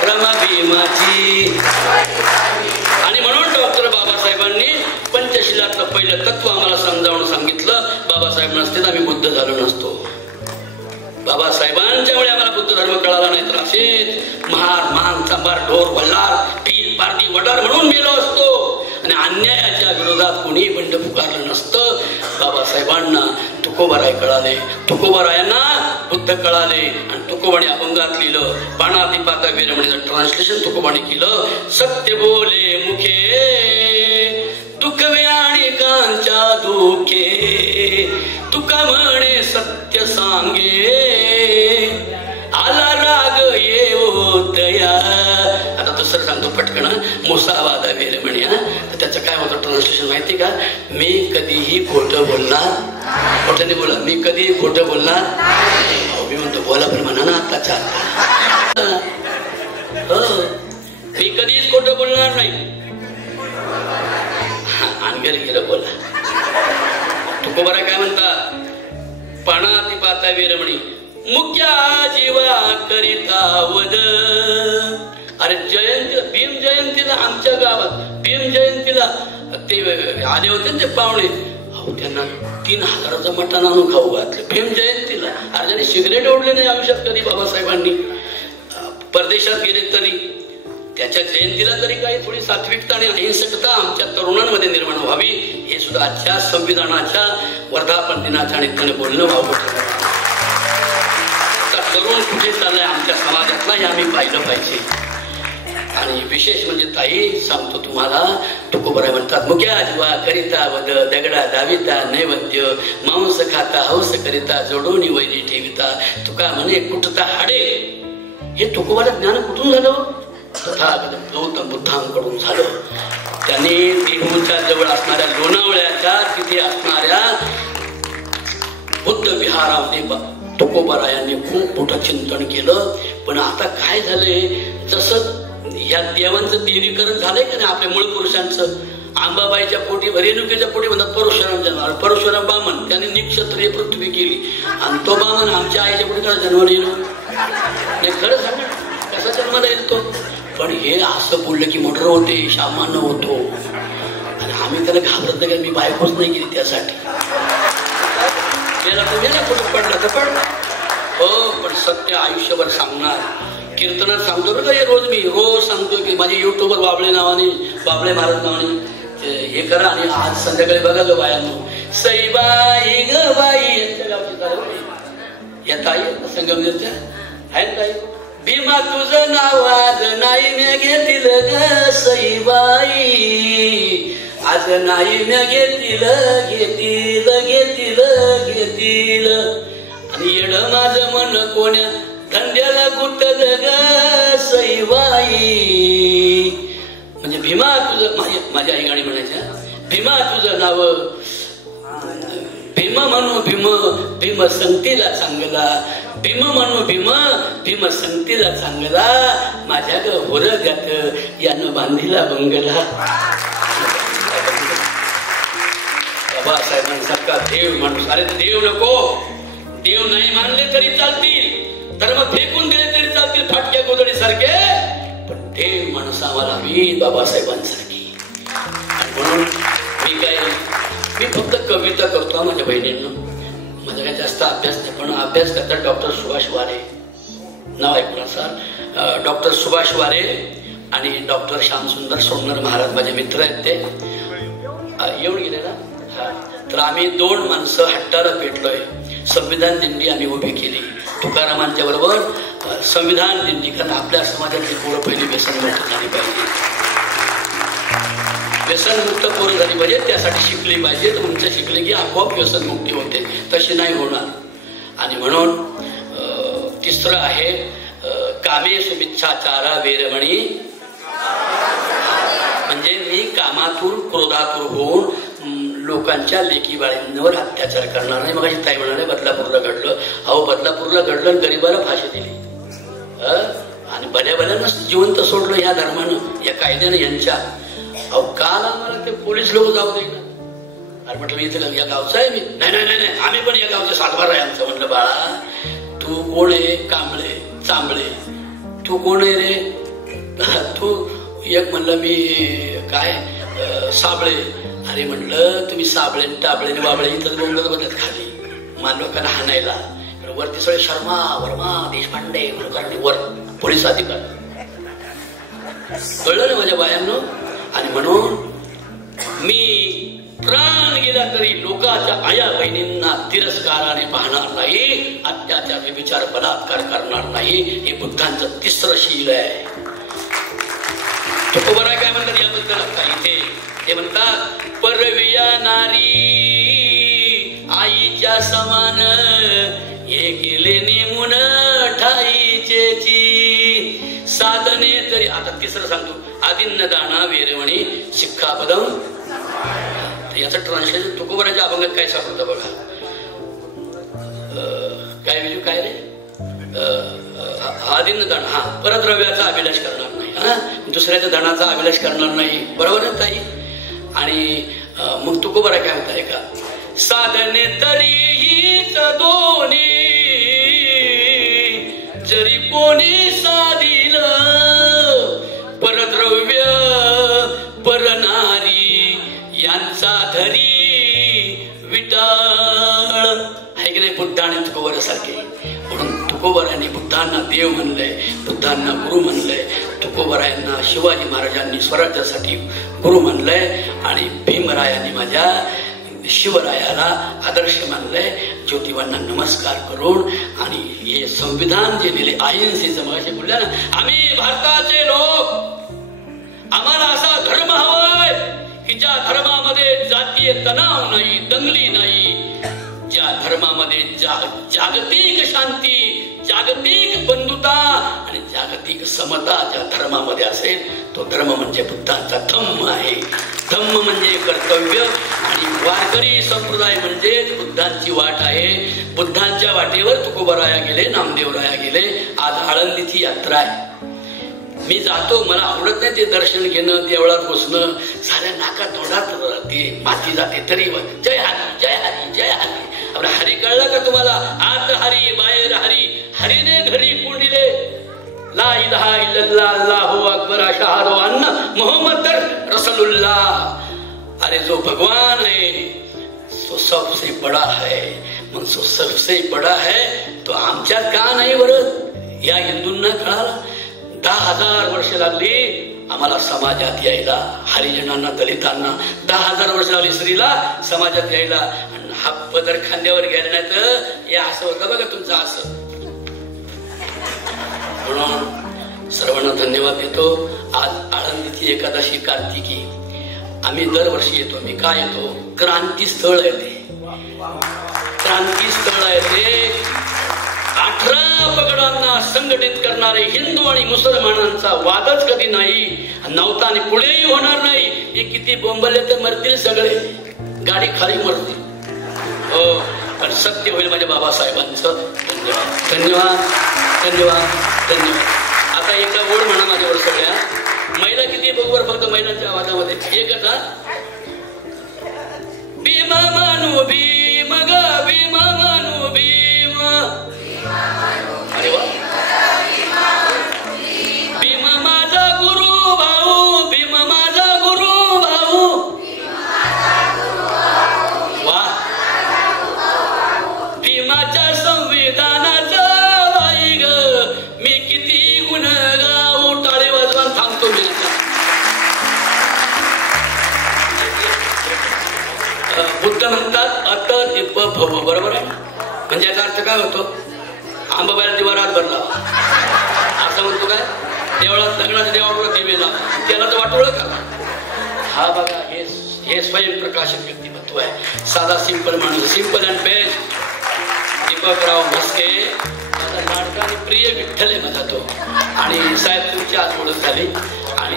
रमा भीमाची. आणि म्हणून डॉक्टर बाबासाहेबांनी पंचशिलातलं पहिलं तत्व आम्हाला समजावून सांगितलं. बाबासाहेब नसते तर आम्ही बुद्ध झालो नसतो. बाबासाहेबांच्या वेळी आम्हाला बुद्ध धर्म कळाला नाही तर असेच महार महान सांबार ढोर वल्लार पील पारदी वडार म्हणून मेलो असतो. आणि अन्यायाच्या विरोधात कोणी बंड पुकारलं नसतं. बाबासाहेबांना तुकोबाराय कळाले, तुकोबारायांना बुद्ध कळाले आणि तुकोबाने अभंगात लिहिलं. पाणातिपाता वीरमणीचं ट्रान्सलेशन तुकोबाने केलं. सत्य बोले मुखे दुखवे आणि कांच्या दुखे, तुका म्हणे सत्य सांगे, आला राग येवो दया. आता दुसरं सांगतो पटकन, मुसावादा वीरमणी. तर त्याचं काय होतं ट्रान्सलेशन माहिती का? मी कधीही खोटं बोलणार, खोट्याने बोला, मी कधीही खोटं बोलणार. मी म्हणतो बोला पण म्हणा ना आताच्या आता. हो, मी कधीच खोटं बोलणार नाही. आणघरी गेलं बोला. तुकोबाराय काय म्हणतात? पाणातिपाता वीरमणी मुख्या जीवा करिता वद. अरे जयंतीला, भीम जयंतीला आमच्या गावात भीम जयंतीला ते आले होते ते पाहुणे. अहो त्यांना 3,000चं मटण आणून खाऊ घातलं भीम जयंतीला. अर्जाने सिगरेट ओढले नाही आयुष्यात कधी बाबासाहेबांनी. परदेशात गेले तरी त्याच्या जयंतीला तरी काही थोडी सात्विकता आणि अहिंसकता आमच्या तरुणांमध्ये निर्माण व्हावी हे सुद्धा आजच्या संविधानाच्या वर्धापन दिनाच्या निमित्ताने बोलणं व्हावं. तरुण कुठे चाललाय आमच्या समाजातला हे आम्ही पाहिलं पाहिजे. आणि विशेष म्हणजे ताई सांगतो तुम्हाला, तुकोबराय म्हणतात मुक्या जीवा करिता वद दगडा दाविता नैवेद्य मांस खाता हौस करिता जोडून वैरी ठेविता तुका म्हणे कुठता हाडे. हे तुकोबाला ज्ञान कुठून झालं? तथागत गौतम बुद्धांकडून झालं. त्यांनी देहूच्या जवळ असणाऱ्या लोणावळ्याच्या तिथे असणाऱ्या बुद्ध विहारामध्ये तुकोबारायांनी खूप मोठं चिंतन केलं. पण आता काय झालंय, जसं या देवांचं देवीकरण झालंय का नाही आपल्या मूळ पुरुषांचं. आंबाबाईच्या पोटी रेणुकेच्या पोटी म्हणतात परशुराम जन्माला. परशुराम बामन त्याने निक्षत्रिय पृथ्वी केली आणि तो बामन आमच्या आईच्या पोटी कसा जन्माला येईल? नाही खरं सांगा कसा जन्माला येतो. पण हे असं बोललं की मर्डर होते, सामान्य होतो. आणि आम्ही त्याला घाबरत नाही, मी बायकोच नाही केली त्यासाठी. गेला तर गेला, कुठं पडला तर पडला. हो पण सत्य आयुष्यभर सांगणार. कीर्तनात सांगतो बरं का, रोज मी रोज सांगतो की माझे युट्यूबवर बाबळे महाराज नावाने हे करा. आणि आज संध्याकाळी बघा ग बायांनो, सईबाई ग बाई यांच्या गावची या ताई संगमनेरच्या आहेत ताई. भीमा तुझं नाव आज नाही म्या घेतील ग सईबाई, आज नाही म्या घेतील घेतील घेतील घेतील. आणि येड माझं मन कोण्या धंद्याला गुटल ग सईबाई. म्हणजे भीमा तुझं, माझ्या आई गाणी म्हणायच्या, भीमा तुझं नाव भीम म्हणू भीम भीम संगतीला चांगला, भीम म्हणू भीम भीम संगतीला चांगला, माझ्या ग होरगत यानं बांधिला बंगला. बाबासाहेबांसारखा देव माणूस. अरे देव नको, देव नाही मानले तरी चालतील, धर्म फेकून दिले तरी चालतील फाटक्या गोदडी सारखे, पण देव माणूस आम्हाला हवी बाबासाहेबांसारखी. म्हणून मी फक्त कविता करतो माझ्या बहिणींना. माझा काही जास्त अभ्यास नाही, पण अभ्यास करतात डॉक्टर सुभाष वारे, नाव ऐकून सर. डॉक्टर सुभाष वारे आणि डॉक्टर श्यामसुंदर सोडणार महाराज माझे मित्र आहेत. ते येऊन गेले ना. तर आम्ही 2 माणसं हट्टाला पेटलोय. संविधान दिंडी आम्ही उभी केली तुकारामांच्या बरोबर. संविधान दिंडी, कारण आपल्या समाजातली पोरं पहिली व्यसनमुक्त झाली पाहिजे, व्यसनमुक्त पोरं झाली पाहिजे, त्यासाठी शिकली पाहिजे. तर उंच शिकले की आपोआप व्यसनमुक्ती होते, तशी नाही होणार. आणि म्हणून तिसरं आहे कामेषु मिच्छाचारा वेरमणी. म्हणजे मी कामातून क्रोधातून होऊन लोकांच्या लेकी बाळींवर अत्याचार करणार नाही. मग ताई म्हणाले बदलापूरला घडलं. अहो बदलापूरला घडलं, गरीबाला फाशी दिली आणि भल्या जिवंत सोडलं ह्या धर्मानं, या कायद्यानं यांच्या. अहो काल आम्हाला ते पोलीस लोक जाऊ दे ना. अरे म्हटलं मी इथे या गावचा आहे मी. नाही नाही नाही आम्ही पण या गावचे सातबार आहे आमचं. म्हटलं बाळा तू कोण आहे? कांबळे चांबळे. तू कोण आहे रे? तू एक म्हणलं मी काय साबळे. अरे म्हटलं तुम्ही साबळे टाबळे बाबळे इथं बोंगत बदलत खाली मान लोकांना हाणायला. वरती सगळे शर्मा वर्मा देशपांडे कुलकर्णी वर पोलीस अधिकारी. कळलं ना माझ्या बायांनो. आणि म्हणून मी प्राण गेला तरी लोकांच्या आया बहिणींना तिरस्काराने पाहणार नाही, अत्याचार विचार बलात्कार करणार नाही. हे बुद्धांचं 3रं शील आहे. तुकोबाराय काय म्हणतात याबद्दल आता इथे? ते म्हणतात परविया नारी आईच्या समान, हे केले नेमून ठाईचेची साधने तरी. आता 3रं सांगतो, आदिन्न दाना वेरवणी शिक्षापदम. याचं ट्रान्सलेशन तुकोबाराच्या अभंगात काय सापडतं बघा. काय विजू काय रे? आदिन्न दान, हा परद्रव्याचा अभिलाष करणार नाही, हा दुसऱ्याच्या धनाचा अभिलाष करणार नाही. बरोबर आहे ताई? आणि मग तुकोबारा काय म्हणताय का, साधने तरीही दोन्ही जरी कोणी साधिल, परद्रव्य परनारी यांचा धरी विटा तुकोबरासारखे. म्हणून तुकोबरायांनी बुद्धांना देव म्हणलंय, बुद्धांना गुरु म्हणलंय, तुकोबरायांना शिवाजी महाराजांनी स्वराज्यासाठी गुरु म्हणलंय आणि भीमरायांनी माझ्या शिवरायाला आदर्श मानलंय. ज्योतिबांना नमस्कार करून आणि हे संविधान जे दिले अहिंसेचं, मगाशी बोलल्या ना, आम्ही भारताचे लोक, आम्हाला असा धर्म हवाय की ज्या धर्मामध्ये जातीय तणाव नाही, दंगली नाही, ज्या धर्मामध्ये जागतिक शांती, जागतिक बंधुता आणि जागतिक समता ज्या धर्मामध्ये असेल तो धर्म म्हणजे बुद्धांचा धम्म आहे. धम्म म्हणजे कर्तव्य आणि वारकरी संप्रदाय म्हणजे बुद्धांची वाट आहे. बुद्धांच्या वाटेवर तुकोबराया गेले, नामदेवराया गेले. आज आळंदीची यात्रा आहे. मी जातो, मला आवडत नाही ते दर्शन घेणं, देवळात बसणं, साऱ्या नाका तोंडात ते माती जाते तरी जय हरी जय हरी जय हरी. आपला हरी कळला का तुम्हाला? आत हरी बाहेर हरी, हरीने घरी कोंडिले, ला इलाहा इल्लल्लाह अल्लाहू अकबर अशहदु अन्न मोहम्मद रसूलुल्लाह. अरे जो भगवान है तो सबसे बड़ा है. मग तो सबसे बड़ा है तो आमच्यात का नाही बरं? या हिंदूंना कळाला. 10,000 वर्ष लागली आम्हाला समाजात यायला, हरिजनांना, दलितांना 10,000 वर्ष लागली स्त्रीला समाजात यायला. आणि हा पदर खांद्यावर घ्यायला नाही तर हे असं होतं बघा तुमचं असं. म्हणून सर्वांना धन्यवाद देतो. आज आळंदीची एकादशी कार्तिकी आम्ही दरवर्षी येतो. मी काय येतो? क्रांतीस्थळ आहे ते, क्रांतीस्थळ आहे ते. 18 पगडांना संघटित करणारे हिंदू आणि मुसलमानांचा वादच कधी नाही, नव्हता आणि पुढेही होणार नाही. हे किती बोंबले तर मरतील सगळे, गाडी खाली मरतील. हो, पण सत्य होईल माझ्या बाबासाहेबांचं. धन्यवाद धन्यवाद धन्यवाद धन्यवाद. आता एका ओढ म्हणा माझ्यावर सगळ्या. महिला किती बघूवर फक्त महिलांच्या आवाजामध्ये एकच. भीमा मानू भीम ग भीमा मानू भीम. अरे वा. भीम माझा गुरु भाऊ, भीम माझा गुरु भाऊ. वा. भीमाच्या संविधानाचा बाई ग मी किती गुण गाऊ. टाळे वाजवा थांबतो मी. बुद्ध म्हणतात अत दिप भव, बरोबर आहे. म्हणजे याचा अर्थ काय होतो? आंबाबाईला दिवा रात भरला असं म्हणतो काय? देवळात लग्नाच्या देवापुढे दिवे लाव, त्याला तर वाटोळ का? हा बघा, हे स्वयंप्रकाशित व्यक्तिमत्व आहे. साधा सिंपल माणूस, simple and best. Deepakrao Mhaske माझा लाडका आणि प्रिय विठ्ठल आहे माझा तो. आणि साहेब तुमची आज ओळख झाली. आणि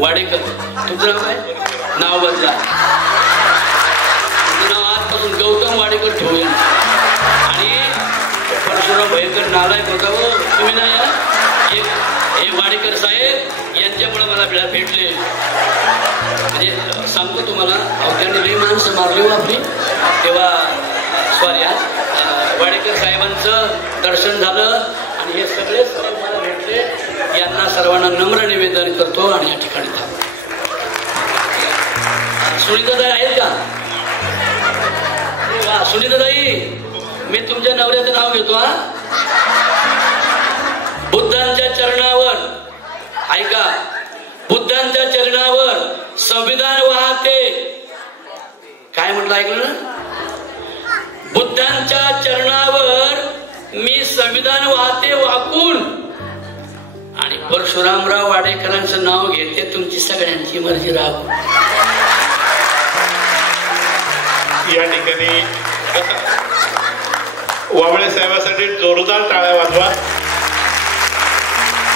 वाडेकर, तुमचं नाव काय? नाव बदला. तुमचं नाव आजपासून गौतम वाडेकर ठेवूया. आणि परशुराम भयंकर नालायक होता हो तुम्ही नाही. हे वाडेकर साहेब यांच्यामुळे मला भेटले. म्हणजे सांगतो तुम्हाला, त्यांनी लई माणसं मारली हो आपली तेव्हा. सॉरी, वाडेकर साहेबांचं दर्शन झालं आणि हे सगळे साहेब मला भेटले. यांना सर्वांना नम्र निवेदन करतो आणि या ठिकाणी थांबतो. सुनीताताई आहेत का? सुनीताताई, मी तुमच्या नवऱ्याचं नाव घेतो. बुद्धांच्या चरणावर ऐका, बुद्धांच्या चरणावर संविधान वाहते. काय म्हटलं ऐकलं ना? बुद्धांच्या चरणावर मी संविधान वाहते वाकून. आणि परशुरामराव वाडेकरांचं नाव घेते. तुमची सगळ्यांची मर्जी राहू. या ठिकाणी वाबळे साहेबांसाठी जोरदार टाळ्या वाजवा.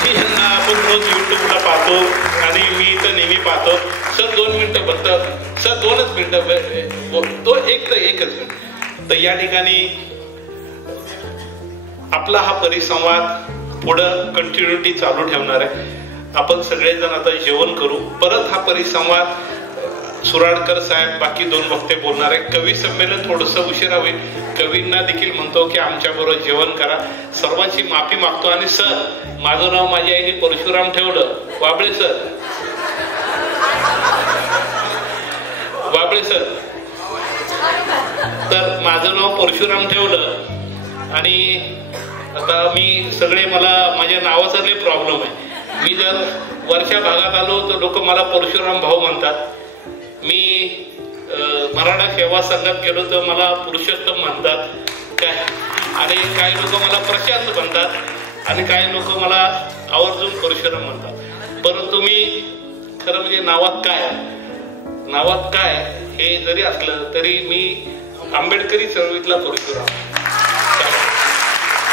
यांना आपण रोज युट्यूबला पाहतो आणि मी तर नेहमी पाहतो. सर 2 मिनिटं बंद, सर 2च मिनिटं तो एकच मिनिट. तर या ठिकाणी आपला हा परिसंवाद पुढं कंटिन्युटी चालू ठेवणार आहे. आपण सगळेजण आता जेवण करू. परत हा परिसंवाद सुराडकर साहेब, बाकी 2 वक्ते बोलणार आहे. कवी संमेलन थोडंसं उशिरा होईल. कवींना देखील म्हणतो की आमच्या बरोबर जेवण करा. सर्वांची माफी मागतो. आणि सर, माझं नाव माझ्या आईने परशुराम ठेवलं. वाबळे सर, वाबळे सर तर माझं नाव परशुराम ठेवलं आणि आता मी सगळे मला माझ्या नावाचा लय प्रॉब्लेम आहे. मी जर वरच्या भागात आलो तर लोक मला परशुराम भाऊ म्हणतात. मी मराठा सेवा संघात गेलो तर मला पुरुषोत्तम म्हणतात काय, आणि काही लोक मला प्रशांत म्हणतात आणि काही लोक मला आवर्जून परशुराम म्हणतात. परंतु मी खरं म्हणजे नावात काय हे जरी असलं तरी मी आंबेडकरी चळवळीतला परशुराम,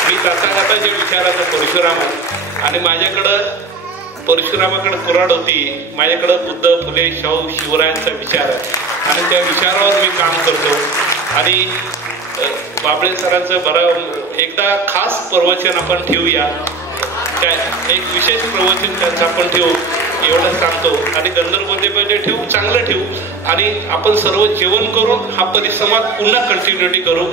मी तथागताच्या विचाराचा परशुराम आहे. आणि माझ्याकडं परशुरामाकडे कुऱ्हाड होती, माझ्याकडं बुद्ध, फुले, शाहू, शिवरायांचा विचार आहे आणि त्या विचारावर मी काम करतो. आणि बाबळे सरांचं बरं एकदा खास प्रवचन आपण ठेवूया, काय एक विशेष प्रवचन त्यांचं आपण ठेवू एवढं सांगतो. आणि गंधर्वमध्ये ठेवू, चांगलं ठेवू आणि आपण सर्व जेवण करून हा परिसंवाद पुन्हा कंटिन्युटी करू.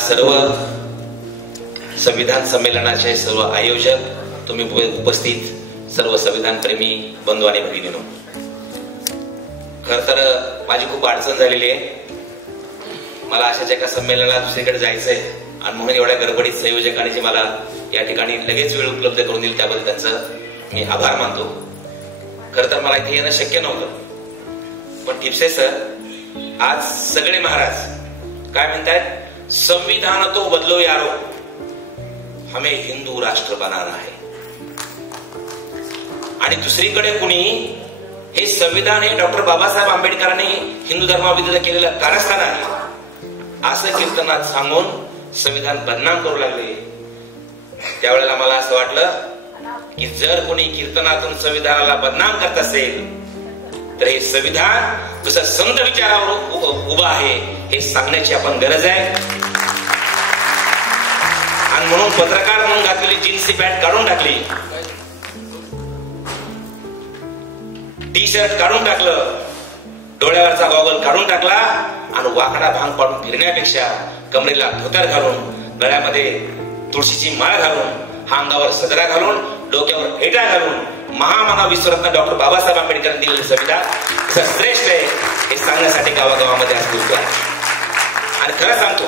सर्व संविधान संमेलनाचे सर्व आयोजक, तुम्ही उपस्थित सर्व संविधान प्रेमी बंधू आणि भगिनींनो, खर तर माझी खूप अडचण झालेली आहे. मला अशाच एका संमेलनाला दुसरीकडे जायचंय आणि म्हणून एवढ्या गडबडीत संयोजकांनी जी मला या ठिकाणी लगेच वेळ उपलब्ध करून दिली त्याबद्दल त्यांचं मी आभार मानतो. खर तर मला इथे येणं शक्य नव्हतं, पण टिपसे सर आज सगळे महाराज काय म्हणतात, संविधान तो बदलो यारो, हमें हिंदू राष्ट्र बनाना है. आणि दुसरीकडे कुणी हे संविधान हे डॉक्टर बाबासाहेब आंबेडकरांनी हिंदू धर्माविरुद्ध केलेलं कारस्थान आहे असं कीर्तनात सांगून संविधान बदनाम करू लागले. त्यावेळेला मला असं वाटलं की जर कोणी कीर्तनातून संविधानाला बदनाम करत असेल तर हे संविधान जसं संत विचारावर उभं आहे हे सांगण्याची आपण गरज आहे. आणि म्हणून पत्रकार म्हणून घातलेली जीन्सची पॅन्ट काढून टाकली, टी शर्ट काढून टाकलं, डोळ्यावरचा गॉगल काढून टाकला आणि वाकडा भांग पाडून फिरण्यापेक्षा कमरेला धोतर घालून, गळ्यामध्ये तुळशीची माळ घालून, हा अंगावर सदरा घालून, डोक्यावर फेटा घालून महामानव विश्वरत्न डॉक्टर बाबासाहेब आंबेडकरांनी दिलेलं संविधान श्रेष्ठ आहे हे सांगण्यासाठी गावागावामध्ये आज बोलतो आहे. आणि खरं सांगतो,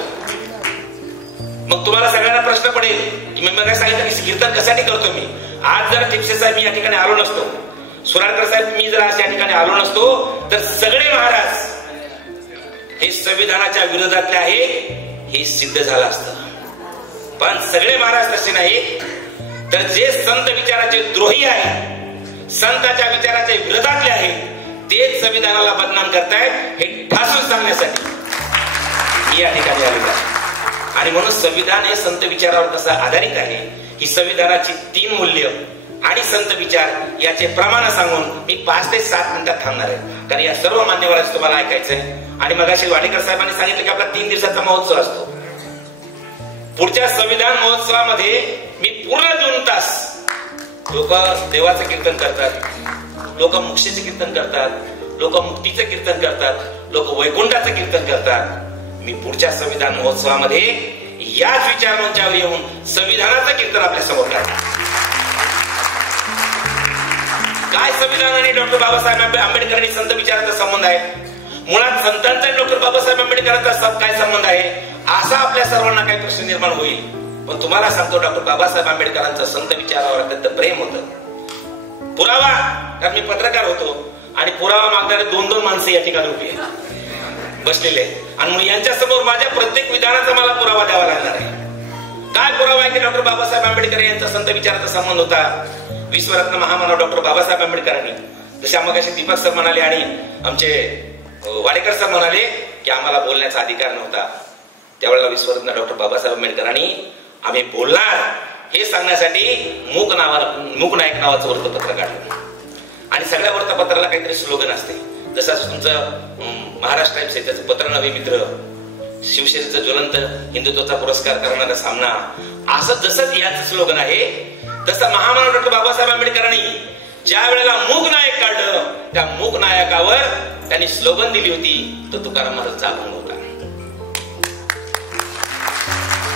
मग तुम्हाला सगळ्यांना प्रश्न पडेल की मी काय सांगितलं की कीर्तन कशासाठी करतो मी. आज जर टिपसे साहेब मी या ठिकाणी आलो नसतो, सुराडकर साहेब मी जर आज या ठिकाणी आलो नसतो तर सगळे महाराज हे संविधानाच्या विरोधातले आहे हे सिद्ध झालं असतं. पण सगळे महाराज तसे नाही, तर जे संत विचाराचे द्रोही आहे, संतांच्या विचाराच्या विरोधातले आहे, तेच संविधानाला बदनाम करतायत हे ठासून सांगण्यासाठी मी या ठिकाणी आलेलो आहे. आणि म्हणून संविधान हे संत विचारावर कसं आधारित आहे, ही संविधानाची 3 मूल्य आणि संत विचार याचे प्रमाण सांगून मी 5 ते 7 मिनिटात थांबणार आहे, कारण या सर्व मान्यवरांचं तुम्हाला ऐकायचंय. आणि मगाशी वाडेकर साहेबांनी सांगितलं की आपला 3 दिवसाचा महोत्सव असतो. पुढच्या संविधान महोत्सवामध्ये मी पूर्ण 2 तास लोक देवाचं कीर्तन करतात, लोक मोक्षाचं कीर्तन करतात, लोक मुक्तीचं कीर्तन करतात, लोक वैकुंठाचं कीर्तन करतात. मी पुढच्या संविधान महोत्सवामध्ये याच विचार मंचावर येऊन संविधानाचं कीर्तन आपल्या समोर करणार. काय संविधान आणि डॉक्टर बाबासाहेब आंबेडकरांनी संत विचाराचा संबंध आहे? मुळात संतांचा डॉक्टर बाबासाहेब आंबेडकरांचा काय संबंध आहे असा आपल्या सर्वांना काही प्रश्न निर्माण होईल. पण तुम्हाला सांगतो, डॉक्टर बाबासाहेब आंबेडकरांचं संत विचारावर अत्यंत प्रेम होतं. पुरावा, कारण मी पत्रकार होतो आणि पुरावा मागणारे 2-2 माणसं या ठिकाणी उभी बसलेले, आणि म्हणून यांच्या समोर माझ्या प्रत्येक विधानाचा मला पुरावा द्यावा लागणार आहे. काय पुरावा आहे की डॉक्टर बाबासाहेब आंबेडकर यांचा संत विचाराचा संबंध होता विश्वरत्न महामानव डॉक्टर बाबासाहेब आंबेडकरांनी. जसे मगाशी दीपक सर म्हणाले आणि आमचे वाडेकर सर म्हणाले की आम्हाला बोलण्याचा अधिकार नव्हता, त्यावेळेला विश्वरत्न डॉक्टर बाबासाहेब आंबेडकरांनी आम्ही बोलणार हे सांगण्यासाठी मूक नायक नावाचं वृत्तपत्र काढलं. आणि सगळ्या वृत्तपत्राला काहीतरी स्लोगन असते. जसं तुमचं महाराष्ट्र टाइम्स आहे त्याचं पत्र नवे मित्र, शिवसेनेचा ज्वलंत हिंदुत्वाचा पुरस्कार करणारा सामना, असं जसं याच स्लोगन आहे तसं महामानव डॉक्टर बाबासाहेब आंबेडकरांनी ज्या वेळेला मूक नायक काढलं, त्या मूक नायकावर त्यांनी स्लोगन दिली होती, तो तुकाराम महाराजचा अभंग होता.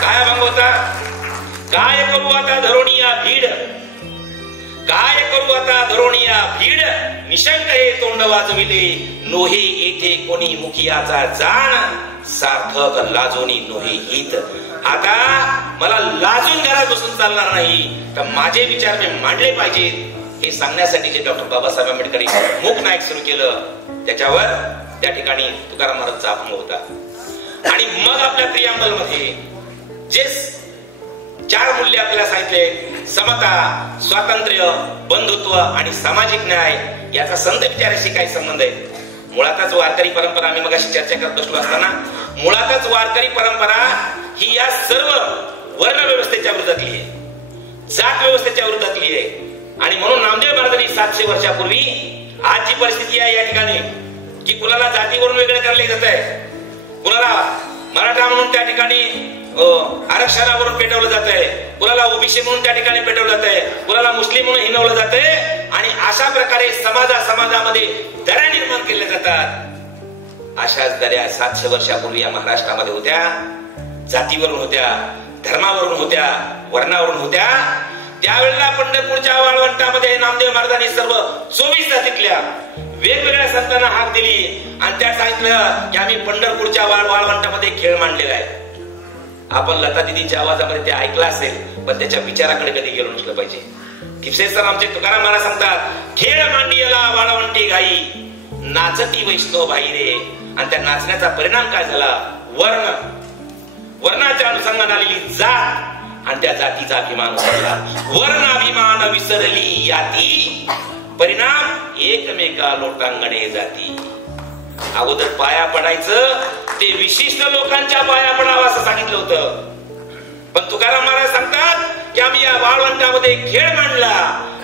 काय अभंग होता? काय करू आता धरोणिया भीड, काय करू आता धरोणिया भीड, निशंक हे तोंड वाजविले, नोहे येथे कोणी मुखियाचा जाण, सार्थक लाजोनी नोहे हित. आता मला लाजून घरात बसून चालणार नाही, तर माझे विचार मी मांडले पाहिजेत हे सांगण्यासाठी जे डॉक्टर बाबासाहेब आंबेडकरांनी मूक नायक सुरू केलं, त्याच्यावर त्या ठिकाणी तुकाराम महाराजचा अभंग होता. आणि मग आपल्या प्रियांबल मध्ये जे 4 मूल्य आपल्याला सांगितले, समता, स्वातंत्र्य, बंधुत्व आणि सामाजिक न्याय, याचा संत विचाराशी काय संबंध आहे? मुळातच वारकरी परंपरा, आम्ही मगाशी चर्चा करत बसलो असताना, मुळातच वारकरी परंपरा ही या सर्व वर्ण व्यवस्थेच्या विरोधातली आहे, जात व्यवस्थेच्या विरोधातली आहे. आणि म्हणून नामदेव महाराजांनी 700 वर्षापूर्वी आज जी परिस्थिती आहे या ठिकाणी, की कुणाला जातीवरून वेगळे करले जात आहे, कुणाला मराठा म्हणून त्या ठिकाणी आरक्षणावरून पेटवलं जात आहे, कुणाला ओबीसी म्हणून त्या ठिकाणी पेटवलं जात आहे, कुणाला मुस्लिम म्हणून हिनवलं जात आहे, आणि अशा प्रकारे समाजामध्ये दऱ्या निर्माण केल्या जातात. अशाच दऱ्या 700 वर्षापूर्वी या महाराष्ट्रामध्ये होत्या, जातीवरून होत्या, धर्मावरून होत्या, वर्णावरून होत्या. त्यावेळेला पंढरपूरच्या वाळवंटामध्ये नामदेव महाराजांनी सर्व 24 जातीतल्या वेगवेगळ्या संतांना हाक दिली आणि त्या सांगितलं की आम्ही पंढरपूरच्या वाळवंटामध्ये खेळ मांडलेला आहे. आपण लता दिदीच्या आवाजामध्ये ते ऐकलं असेल, पण त्याच्या विचाराकडे कधी गेलो नसलं पाहिजे. किपसे सर आमचे तुकाराम महाराज सांगतात, खेळ मांडियला वाळवंटी गाई, नाचती वैष्णव भाई रे. आणि त्या नाचण्याचा परिणाम काय झाला? वर्णाच्या अनुषंगाने आलेली जात आणि त्या जातीचा अभिमान विसरला. वर्णाभिमान विसरली याती, परिणाम एकमेका लोटांगणे जाती. अगोदर पाया पडायचं ते विशिष्ट लोकांच्या पाया पडावं असं सांगितलं होतं, पण तुकाराम महाराज सांगतात की आम्ही या वाळवंटामध्ये खेळ मांडला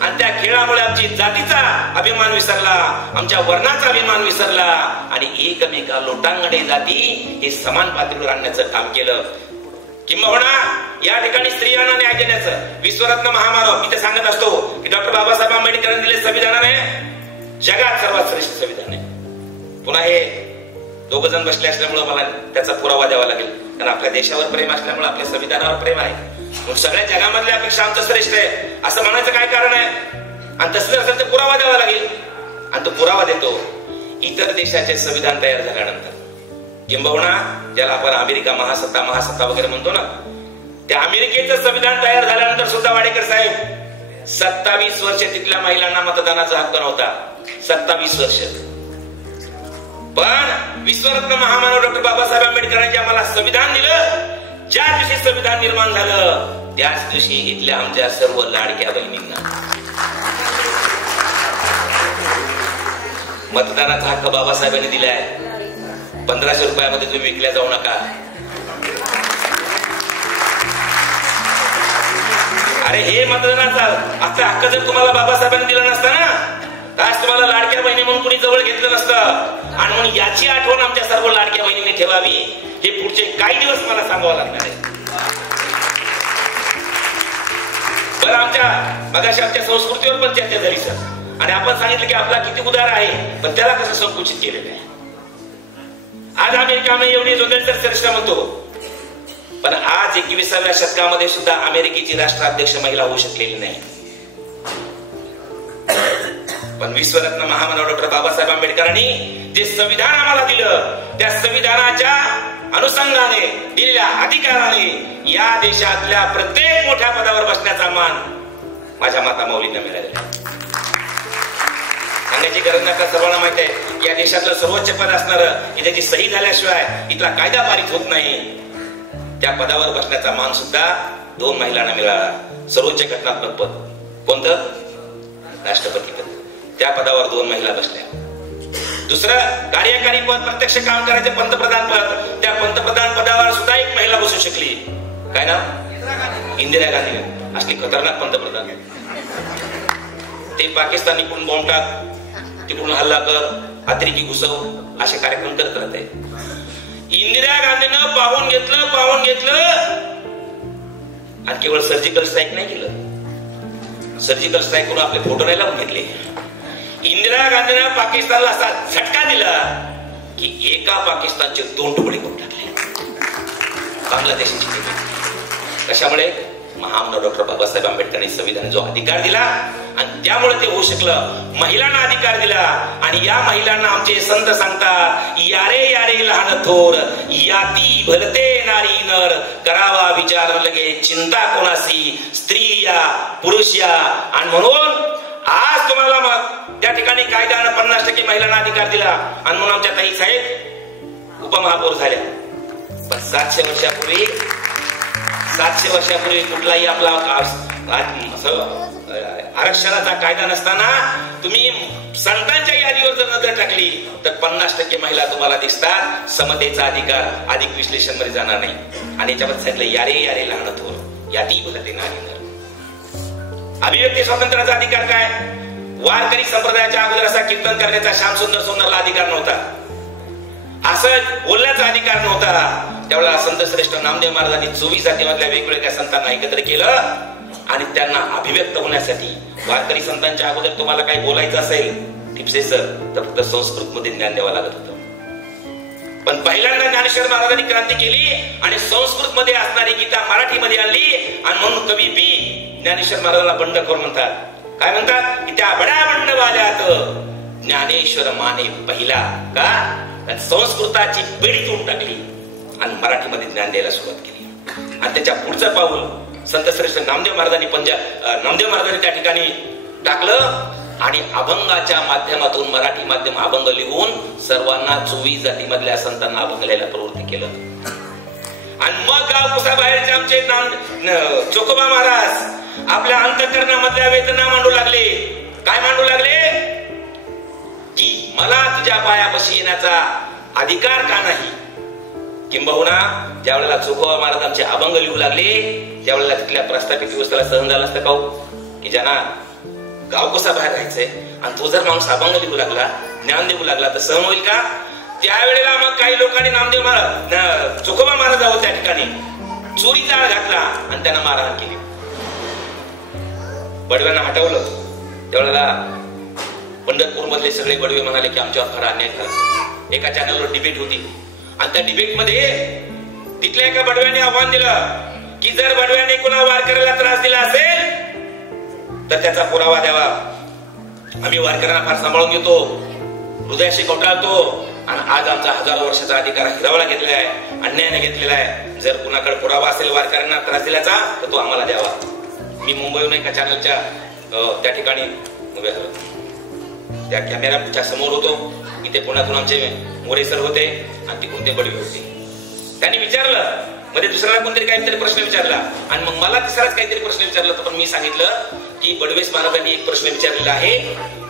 आणि त्या खेळामुळे आमची जातीचा अभिमान विसरला, आमच्या वर्णाचा अभिमान विसरला आणि एकमेका लोटांगणे जाती हे समान पातळीवर आणण्याचं काम केलं. किंबहुना या ठिकाणी स्त्रियांना न्याय देण्याचं विश्वरत्न महामानव मी ते सांगत असतो की डॉक्टर बाबासाहेब आंबेडकरांनी दिले संविधानाने जगात सर्वात श्रेष्ठ संविधान आहे. पुन्हा हे 2 जण बसले असल्यामुळे मला त्याचा पुरावा द्यावा लागेल, कारण आपल्या देशावर प्रेम असल्यामुळे आपल्या संविधानावर प्रेम आहे. म्हणून सगळ्या जगामधल्या अपेक्षा आमचं श्रेष्ठ आहे असं म्हणायचं काय कारण आहे? आणि तसं असेल तर पुरावा द्यावा लागेल, आणि तो पुरावा देतो इतर देशाचे संविधान तयार झाल्यानंतर. किंबहुना ज्याला आपण अमेरिका महासत्ता वगैरे म्हणतो ना, त्या अमेरिकेचं संविधान तयार झाल्यानंतर सुद्धा वाडेकर साहेब 27 वर्ष तिथल्या महिलांना मतदानाचा हक्क नव्हता. 27 वर्ष. पण विश्वरत्न महामानव डॉक्टर बाबासाहेब आंबेडकरांनी आम्हाला संविधान दिलं. ज्या दिवशी संविधान निर्माण झालं त्याच दिवशी इथल्या आमच्या सर्व लाडक्या बहिणींना मतदानाचा हक्क बाबासाहेबांनी दिलाय. 1500 रुपयामध्ये तुम्ही विकल्या जाऊ नका. अरे हे मतदानाचा आता हक्क जर तुम्हाला बाबासाहेबांनी दिला नसता ना, तर आज तुम्हाला लाडक्या बहिणी म्हणून कुणी जवळ घेतलं नसतं. आणि म्हणून याची आठवण आमच्या सर्व लाडक्या बहिणींनी ठेवावी, हे पुढचे काही दिवस मला सांगावं लागणार आहे. बरं, मगाशी आमच्या संस्कृतीवर पण चर्चा झाली सर, आणि आपण सांगितलं की आपला किती उदार आहे, पण त्याला कसं संकुचित केलेलं आहे. आज अमेरिकामध्ये एवढी जोगेल श्रेष्ठ म्हणतो, पण आज 21व्या शतकामध्ये सुद्धा अमेरिकेची राष्ट्राध्यक्ष महिला होऊ शकलेली नाही. पण विश्वरत्न महामानव डॉक्टर बाबासाहेब आंबेडकरांनी जे संविधान आम्हाला दिलं, त्या संविधानाच्या अनुषंगाने दिलेल्या अधिकाराने या देशातल्या प्रत्येक मोठ्या पदावर बसण्याचा मान माझ्या माता माऊलींना मिळालेला आहे. सांगायची गरज नका, सर्वांना माहित आहे या देशातलं सर्वोच्च पद असणारं की त्याची सही झाल्याशिवाय इथला कायदा पारित होत नाही. त्या पदावर बसण्याचा मान सुद्धा 2 महिलांना मिळाला. सर्वोच्च घटनात्मक पद कोणतं? राष्ट्रपती पद. त्या पदावर 2 महिला बसल्या. दुसरं कार्यकारी पद, प्रत्यक्ष काम करायचे पंतप्रधान पद, त्या पंतप्रधान पदावर सुद्धा एक महिला बसू शकली. काय ना? इंदिरा गांधी. असली खतरनाक पंतप्रधान. ते पाकिस्तान इकडून बॉम्ब टाक, तिकडून हल्ला कर, अतिरेकी घुसव, असे कार्यक्रम करत राहते. इंदिरा गांधीनं पाहून घेतलं आणि केवळ सर्जिकल स्ट्राईक नाही केलं. सर्जिकल स्ट्राईक करून आपले फोटो नाही लावून घेतले. इंदिरा गांधीनं पाकिस्तानला असा झटका दिला की एका पाकिस्तानचे 2 तुकडे करून टाकले. बांगलादेशाची केली. कशामुळे? महामानव डॉक्टर बाबासाहेब आंबेडकरांनी संविधान जो अधिकार दिला आणि त्यामुळे ते होऊ शकलं. महिलांना अधिकार दिला आणि या महिलांना आमचे संत सांगतात, यारे यारे लहान थोर, याती भलते नारी नर, करावा विचार लगे चिंता कोणासी, स्त्री या पुरुष या. आणि म्हणून आज तुम्हाला मग त्या ठिकाणी कायद्यानं 50% महिलांना अधिकार दिला आणि म्हणून आमच्या ताई साहेब उपमहापौर झाल्या. पण 700 वर्षापूर्वी कुठलाही आपला आरक्षणाचा कायदा नसताना तुम्ही संतांच्या यादीवर जर नजर टाकली तर 50% महिला तुम्हाला दिसतात. समतेचा अधिकार अधिक विश्लेषण मध्ये जाणार नाही. आणि याच्यामध्ये सांगितलं यारे यारे लहान थोर, याती भलते नारी नर. अभिव्यक्ती स्वातंत्र्याचा अधिकार काय? वारकरी संप्रदायाच्या अगोदर असा कीर्तन करण्याचा श्यामसुंदर सोनरला अधिकार नव्हता. असं बोलण्याचा अधिकार नव्हता. त्यावेळेला संत श्रेष्ठ नामदेव महाराजांनी 24 जातीमधल्या वेगवेगळ्या संतांना एकत्र केलं आणि त्यांना अभिव्यक्त होण्यासाठी. वारकरी संतांच्या अगोदर तुम्हाला काही बोलायचं असेल टिपसे सर तर फक्त संस्कृत मध्ये ज्ञान द्यावं लागत होतं. पण पहिल्यांदा ज्ञानेश्वर महाराजांनी क्रांती केली आणि संस्कृत मध्ये असणारी गीता मराठीमध्ये आणली. आणि म्हणून कवी बी ज्ञानेश्वर महाराजांना बंडखोर म्हणतात. काय म्हणतात की त्या बड्या बंडवाल्यात ज्ञानेश्वर माने पहिला. का? संस्कृताची बेडी तोडून टाकली आणि मराठीमध्ये ज्ञान द्यायला सुरुवात केली. आणि त्याच्या पुढचं पाऊल संत श्रेष्ठ नामदेव महाराजांनी नामदेव महाराजांनी त्या ठिकाणी टाकलं आणि अभंगाच्या माध्यमातून मराठी माध्यम अभंग लिहून सर्वांना 24 जातीमधल्या संतांना अभंग लिहायला प्रवृत्त केलं. आणि मग गावकुसा बाहेरचे आमचे चोकोबा महाराज आपल्या अंतःकरणामधल्या वेदना मांडू लागले. काय मांडू लागले? की मला तुझ्या पायापाशी येण्याचा अधिकार का नाही. किंबहुना ज्या वेळेला चोकोबा महाराज आमचे अभंग लिहू लागले त्यावेळेला तिथल्या प्रस्थापित व्यवस्थेला सहन झालं असतं का की ज्यांना गाव कसा बाहेर राहायचंय आणि तो जर माणूस अभंग लिहू लागला, ज्ञान देऊ लागला तर सहन होईल का? त्यावेळेला मग काही लोकांनी नामदेव महाराज चोकोबा महाराजावर त्या ठिकाणी चोरीचा आळ घातला आणि त्यांना मारहाण केली. बडव्यांना हटवलं. त्यावेळेला पंढरपूर मधले सगळे बडवे म्हणाले की आमच्यावर खरा अन्याय झाला. एका चॅनलवर डिबेट होती आणि त्या डिबेट मध्ये तिथल्या एका बडव्याने आव्हान दिलं की जर बडव्याने कुणा वारकऱ्याला त्रास दिला असेल तर त्याचा पुरावा द्यावा. आम्ही वारकऱ्यांना फार सांभाळून घेतो, हृदयाशी कवटाळतो आणि आज आमचा 1000 वर्षाचा अधिकार हिरावला घेतलाय, अन्यायाने घेतलेला आहे. जर कुणाकडे पुरावा असेल वारकऱ्यांना त्रास दिल्याचा तर तो आम्हाला द्यावा. मी मुंबईहून एका चॅनलच्या त्या ठिकाणी त्या कॅमेराच्या समोर होतो. इथे पुण्यातून आमचे मोरे सर होते आणि तिकडून ते बडवे होते. त्यांनी विचारलं मध्ये दुसऱ्याला कोणतरी काहीतरी प्रश्न विचारला आणि मग मला तिसराच काहीतरी प्रश्न विचारला. तर पण मी सांगितलं की बडवेस महाराजांनी एक प्रश्न विचारलेला आहे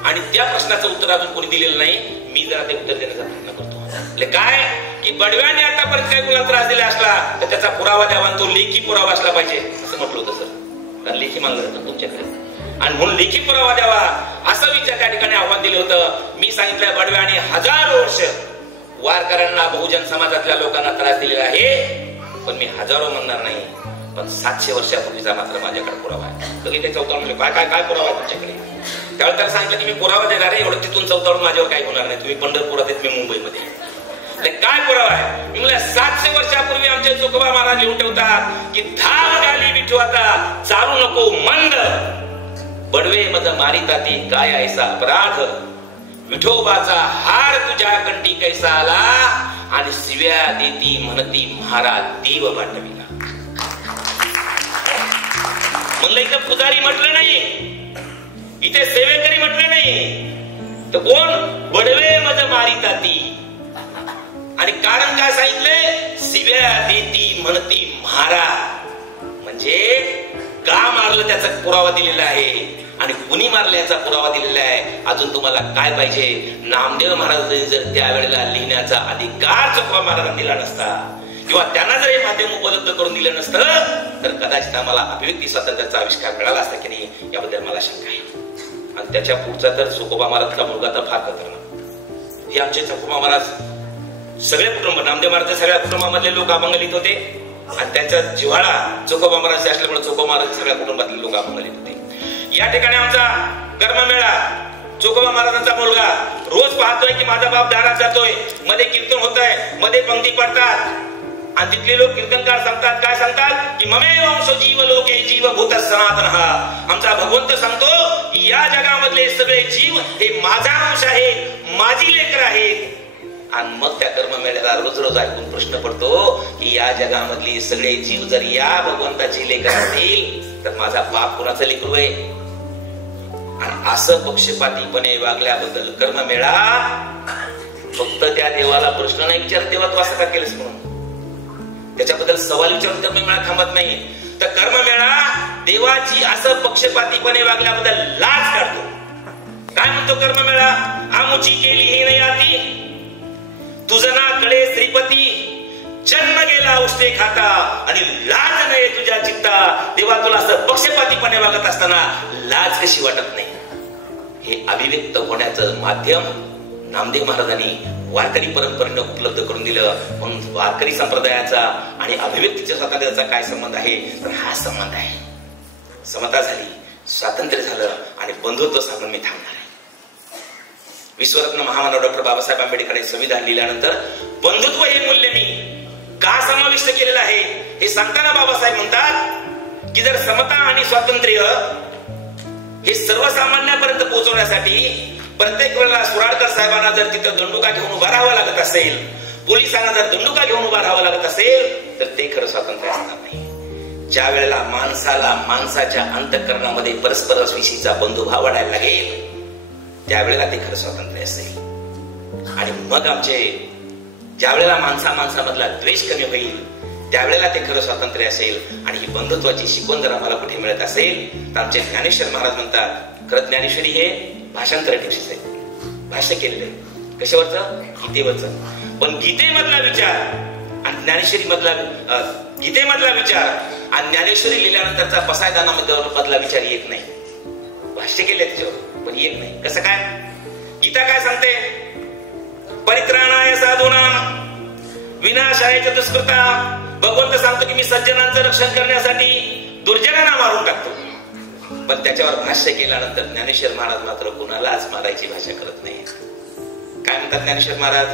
आणि त्या प्रश्नाचं उत्तर अजून कोणी दिलेलं नाही. मी जरा ते उत्तर देण्याचा प्रयत्न करतो. काय की बडव्याने आतापर्यंत काही कुणाला त्रास दिला असला तर त्याचा पुरावा द्यावा आणि तो लेखी पुरावा असला पाहिजे असं म्हटलं होतं सर. कारण लेखी मागलं जातं तुमच्याकडे आणि म्हणून लेखी पुरावा द्यावा असं विचार त्या ठिकाणी आव्हान दिलं होतं. मी सांगितलं बडव्याने 1000 वर्ष वारकऱ्यांना बहुजन समाजातल्या लोकांना त्रास दिलेला आहे. पण मी हजारो म्हणणार नाही, पण 700 वर्षापूर्वीचा मात्र माझ्याकडे पुरावा आहे. लगेच ते चौताळून म्हणले काय पुरावा आहे तुमच्याकडे? त्यावेळेला त्याला सांगितलं की मी पुरावा देणार आहे, एवढं तिथून चौताळून माझ्यावर काही होणार नाही. तुम्ही पंढरपुरात आहेत, मी मुंबईमध्ये. काय पुरावा आहे? मी म्हणलं 700 वर्षापूर्वी आमचे चोकोबा महाराज लिहून ठेवतात की धाम गाली विठू आता चालू नको मंद, बडवे मद मारिता ती काय ऐसा अपराध, विठोबाचा हार तुझ्या कंठी कैसा आला आणि शिव्या देती म्हणती महाराज देव भांडविला. म्हणलं इथं पुजारी म्हटलं नाही, इथे सेवेकरी म्हटलं नाही, तर कोण? बडवे मद मारिता ती. आणि कारण काय सांगितलंय? शिव्या देती म्हणती महाराज. म्हणजे का मारलं त्याचा पुरावा दिलेला आहे आणि कुणी मारलं याचा पुरावा दिलेला आहे. अजून तुम्हाला काय पाहिजे? नामदेव महाराजांनी जर त्यावेळेला लिहिण्याचा अधिकार चोकोबा महाराजांना दिला नसता किंवा त्यांना जर हे माध्यम उपलब्ध करून दिलं नसतं तर कदाचित आम्हाला अभिव्यक्ती स्वातंत्र्याचा आविष्कार मिळाला असता की नाही याबद्दल मला शंका आहे. आणि त्याच्या पुढचा तर चोकोबा महाराजचा मुलगा तर फार खतरनाक. हे आमचे चोकोबा महाराज सगळे कुटुंब, नामदेव महाराज सगळ्या कुटुंबामधले लोक अभंगलित होते आणि त्यांचा जिव्हाळा चोखोबा महाराज असल्यामुळे चोखोबा महाराज सगळ्या कुटुंबातले लोक अभंगलित होते. या ठिकाणी आमचा कर्ममेळा, चोखोबा महाराजांचा मुलगा रोज पाहतोय की माझा बाप दारात जातोय, मध्ये कीर्तन होत आहे, मध्ये पंक्ती पडतात आणि तिथले लोक कीर्तनकार सांगतात, काय सांगतात की ममेव अंश जीव लोके जीव भूत सनातन. हा आमचा भगवंत सांगतो की या जगामधले सगळे जीव हे माझा अंश आहे, माझी लेकर आहेत. आणि मग त्या कर्ममेळ्याला रोज रोज ऐकून प्रश्न पडतो की या जगामधली सगळे जीव जर या भगवंताची लेकर असतील तर माझा बाप कुणाचं लेकरू आहे? आणि असं पक्षपातीपणे वागल्याबद्दल कर्ममेळा फक्त त्या देवाला प्रश्न नाही विचारत, देवा तू असं का केलंस म्हणून, त्याच्याबद्दल सवाल विचारून कर्ममेळा थांबत नाही. तर कर्ममेळा देवाची असं पक्षपातीपणे वागल्याबद्दल लाज काढतो. काय म्हणतो कर्ममेळा? आमुची केली ही नाही आती तुझना कडे श्रीपती, जन्म गेला उष्टे खाता आणि लाज नाही तुझ्या चित्ता. देवा तुला असं पक्षपातीपणे वागत असताना लाज कशी वाटत नाही? हे अभिव्यक्त होण्याचं माध्यम नामदेव महाराजांनी वारकरी परंपरेनं उपलब्ध करून दिलं. म्हणून वारकरी संप्रदायाचा आणि अभिव्यक्तीच्या स्वातंत्र्याचा काय संबंध आहे? तर हा संबंध आहे. समता झाली, स्वातंत्र्य झालं आणि बंधुत्व सांगून मी थांबणार आहे. विश्वरत्न महामानव डॉक्टर बाबासाहेब आंबेडकरांनी संविधान लिहिल्यानंतर बंधुत्व हे मूल्य मी का समाविष्ट केलेलं आहे हे सांगताना बाबासाहेब म्हणतात की जर समता आणि स्वातंत्र्य हे सर्वसामान्यापर्यंत पोहोचवण्यासाठी प्रत्येक वेळेला सुराडकर साहेबांना जर तिथं दंडुका घेऊन उभा राहावं लागत असेल, पोलिसांना जर दंडुका घेऊन उभा राहावं लागत असेल तर ते खरं स्वातंत्र्य असणार नाही. ज्या वेळेला माणसाला माणसाच्या अंतःकरणामध्ये परस्पर विषयीचा बंधुभाव वाढायला लागेल त्यावेळेला ते खरं स्वातंत्र्य असेल. आणि मग आमचे ज्या वेळेला माणसामधला द्वेष कमी होईल त्यावेळेला ते खरं स्वातंत्र्य असेल. आणि ही बंधुत्वाची शिकवण जर आम्हाला कुठे मिळत असेल तर आमचे ज्ञानेश्वर महाराज म्हणतात, खरं ज्ञानेश्वरी हे भाषांतर टिप्स आहे, भाष्य केलेलं आहे. कशावरचं? गीतेवरचं. पण गीतेमधला विचार आणि ज्ञानेश्वरी गीतेमधला विचार आणि ज्ञानेश्वरी लिहिल्यानंतरचा पसायदानामधला विचार एक नाही. भाष्य केले त्याच्यावर पण एक नाही. कसं काय? गीता काय सांगते? परित्राणाय साधूनां विनाशाय च दुष्कृतां. भगवंत सांगतो की मी सज्जनांचं रक्षण करण्यासाठी दुर्जनांना मारून टाकतो. पण त्याच्यावर भाष्य केल्यानंतर ज्ञानेश्वर महाराज मात्र कुणालाच मारायची भाषा करत नाही. काय म्हणतात ज्ञानेश्वर महाराज?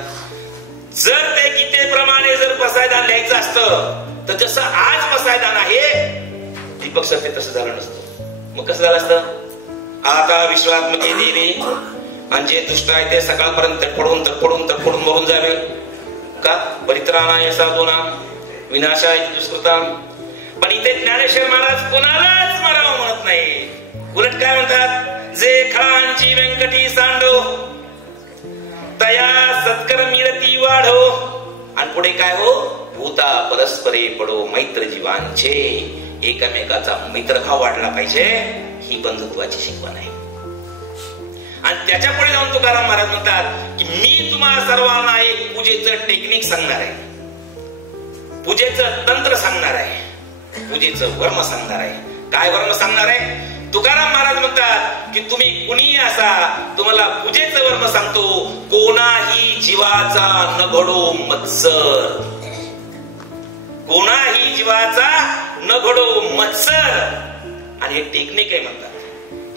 जर ते गीतेप्रमाणे जर पसायदान लिहायचं असतं तर जसं आज पसायदान आहे दीपक सत्य तसं झालं नसतं. मग कसं झालं असतं? आता विश्वात्मके देवी आणि जे दुष्ट आहे ते सकाळपर्यंत तडफडून मरून जावे का? परित्राणाय साधूनां विनाशाय दुष्कृतां. पण इथे ज्ञानेश्वर महाराज कोणालाच मारावं म्हणत नाही. उलट काय म्हणतात? जे खळांची व्यंकटी सांडो तया सत्कर्मीरती वाढो. आणि पुढे काय हो? भूता परस्परे पडो मैत्र जीवांचे. एकमेकाचा मित्रभाव वाढला पाहिजे, ही बंधुत्वाची शिकवण आहे. आणि त्याच्या पुढे जाऊन तुकाराम महाराज म्हणतात की मी तुम्हाला सर्वांना एक पूजेचं टेक्निक सांगणार आहे, पूजेचं तंत्र सांगणार आहे, पूजेचं वर्म सांगणार आहे. काय वर्म सांगणार आहे? तुकाराम महाराज म्हणतात की तुम्ही कुणीही असा, तुम्हाला पूजेचं वर्म सांगतो. कोणाही जीवाचा न घडो मत्सर, कोणाही जीवाचा न घडो मत्सर. आणि हे टेक्निक आहे म्हणतात,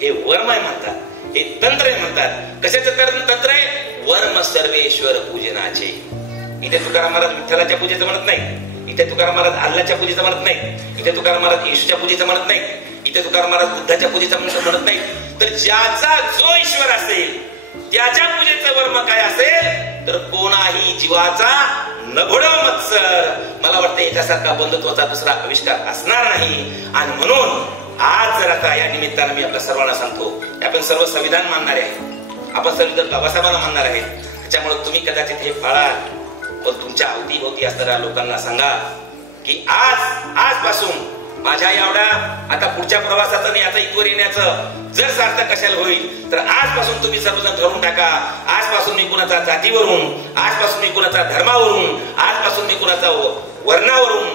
हे वर्म आहे म्हणतात, हे तंत्र आहे म्हणतात. कशाचं तंत्र आहे? वर्म सर्वेश्वर पूजनाचे. इथे तुकाराम महाराज विठ्ठलाच्या पूजेचं म्हणत नाही, इथे तुकाराम महाराज अल्लाच्या पूजेचं म्हणत नाही, इथे तुकाराम महाराज येशूच्या पूजेचं म्हणत नाही, इथे तुकाराम महाराज बुद्धाच्या पूजेचं म्हणत नाही. तर ज्याचा जो ईश्वर असेल त्याच्या पूजेचं वर्म काय असेल तर कोणाही जीवाचा न घडो मत्सर. मला वाटतं याच्यासारखा बंधुत्वाचा दुसरा आविष्कार असणार नाही. आणि म्हणून आज जर आता या निमित्तानं मी आपल्या सर्वांना सांगतो, आपण सर्व संविधान मानणारे आहे, आपण सर्व बाबासाहेबांना मानणार आहे. त्याच्यामुळे तुम्ही कदाचित हे पाळाल, पण तुमच्या अवतीभोवती असणाऱ्या लोकांना सांगा की आजपासून माझ्या एवढ्या आता पुढच्या प्रवासाचं आणि आता इथवर येण्याचं जर सार्थक कशाला होईल तर आजपासून तुम्ही सर्वजण ठरवून टाका. आजपासून मी कुणाचा जातीवरून, आजपासून मी कुणाचा धर्मावरून, आजपासून मी कुणाचा वर्णावरून,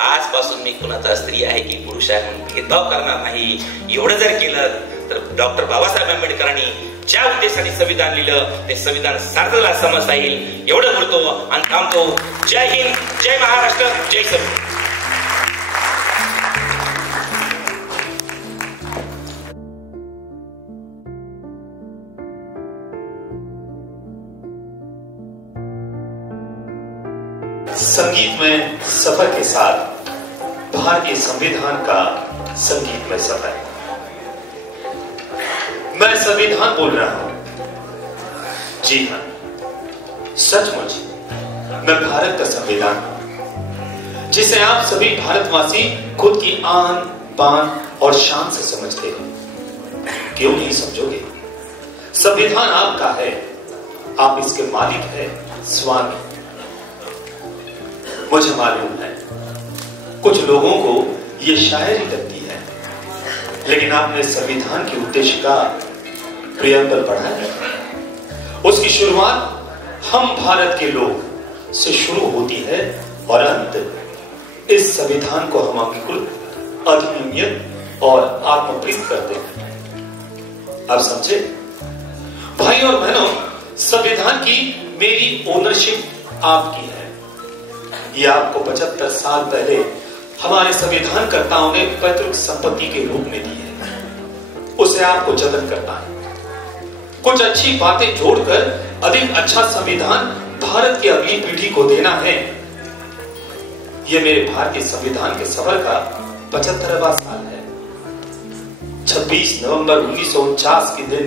आजपासून मी कुणाचा स्त्री आहे की पुरुष आहे म्हणून भेदभाव करणार नाही. एवढं जर केलं तर डॉक्टर बाबासाहेब आंबेडकरांनी ज्या उद्देशाने संविधान लिहिलं ते संविधान सार्वजनिक समजता येईल एवढं बोलतो आणि थांबतो. जय हिंद, जय महाराष्ट्र, जय संविधान. संगीत में सफर के साथ भारतीय संविधान का संगीत में सफर. मैं संविधान बोल रहा हूं. जी हां, सचमुच मैं भारत का संविधान जिसे आप सभी भारतवासी खुद की आन बान और शान से समझते हैं. क्यों नहीं समझोगे? संविधान आपका है, आप इसके मालिक है, स्वामी. मुझे मालूम है कुछ लोगों को यह शायरी लगती है, लेकिन आपने संविधान की उद्देशिका प्रियम्बल पढ़ा है. उसकी शुरुआत हम भारत के लोग से शुरू होती है और अंत इस संविधान को हम अंगीकृत, अधिनियमित और आत्मप्रीत करते हैं. आप समझे? भाई और बहनों, संविधान की मेरी ओनरशिप आपकी है. यह आपको 75 साल पहले हमारे संविधानकर्ताओं ने पैतृक संपत्ति के रूप में दी है. उसे आपको जतन करना है, कुछ अच्छी बातें जोड़कर अधिक अच्छा संविधान भारत की अगली पीढ़ी को देना है. यह मेरे भारतीय संविधान के सफर का 75वां साल है. 26 नवंबर 1949 के दिन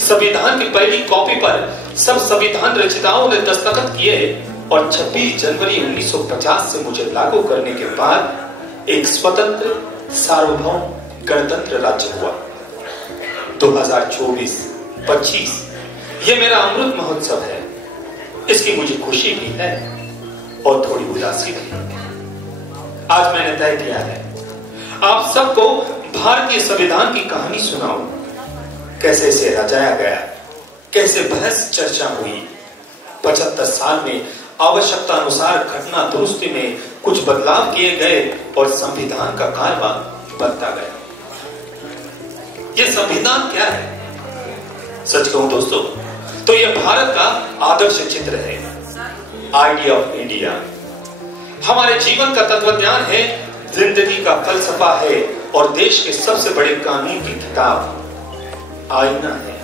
संविधान की पहली कॉपी पर सब संविधान रचयिताओं ने दस्तखत किए और 26 जनवरी 1950 से मुझे लागू करने के बाद एक स्वतंत्र सार्वभौम गणतंत्र राज्य हुआ. 2024-25 ये मेरा अमृत महोत्सव है. इसकी मुझे खुशी भी है और थोड़ी उदासी भी. आज मैंने तय किया है आप सबको भारतीय संविधान की कहानी सुनाऊं. कैसे इसे रचाया गया, कैसे बहस चर्चा हुई. 75 साल में आवश्यकता अनुसार घटना दुरुस्ती में कुछ बदलाव किए गए और संविधान का कारभार बढ़ता गया. यह संविधान क्या है? सच कहूं दोस्तों तो यह भारत का आदर्श चित्र है. आइडिया ऑफ इंडिया हमारे जीवन का तत्वज्ञान है, जिंदगी का फलसफा है और देश के सबसे बड़े कानून की किताब आईना है.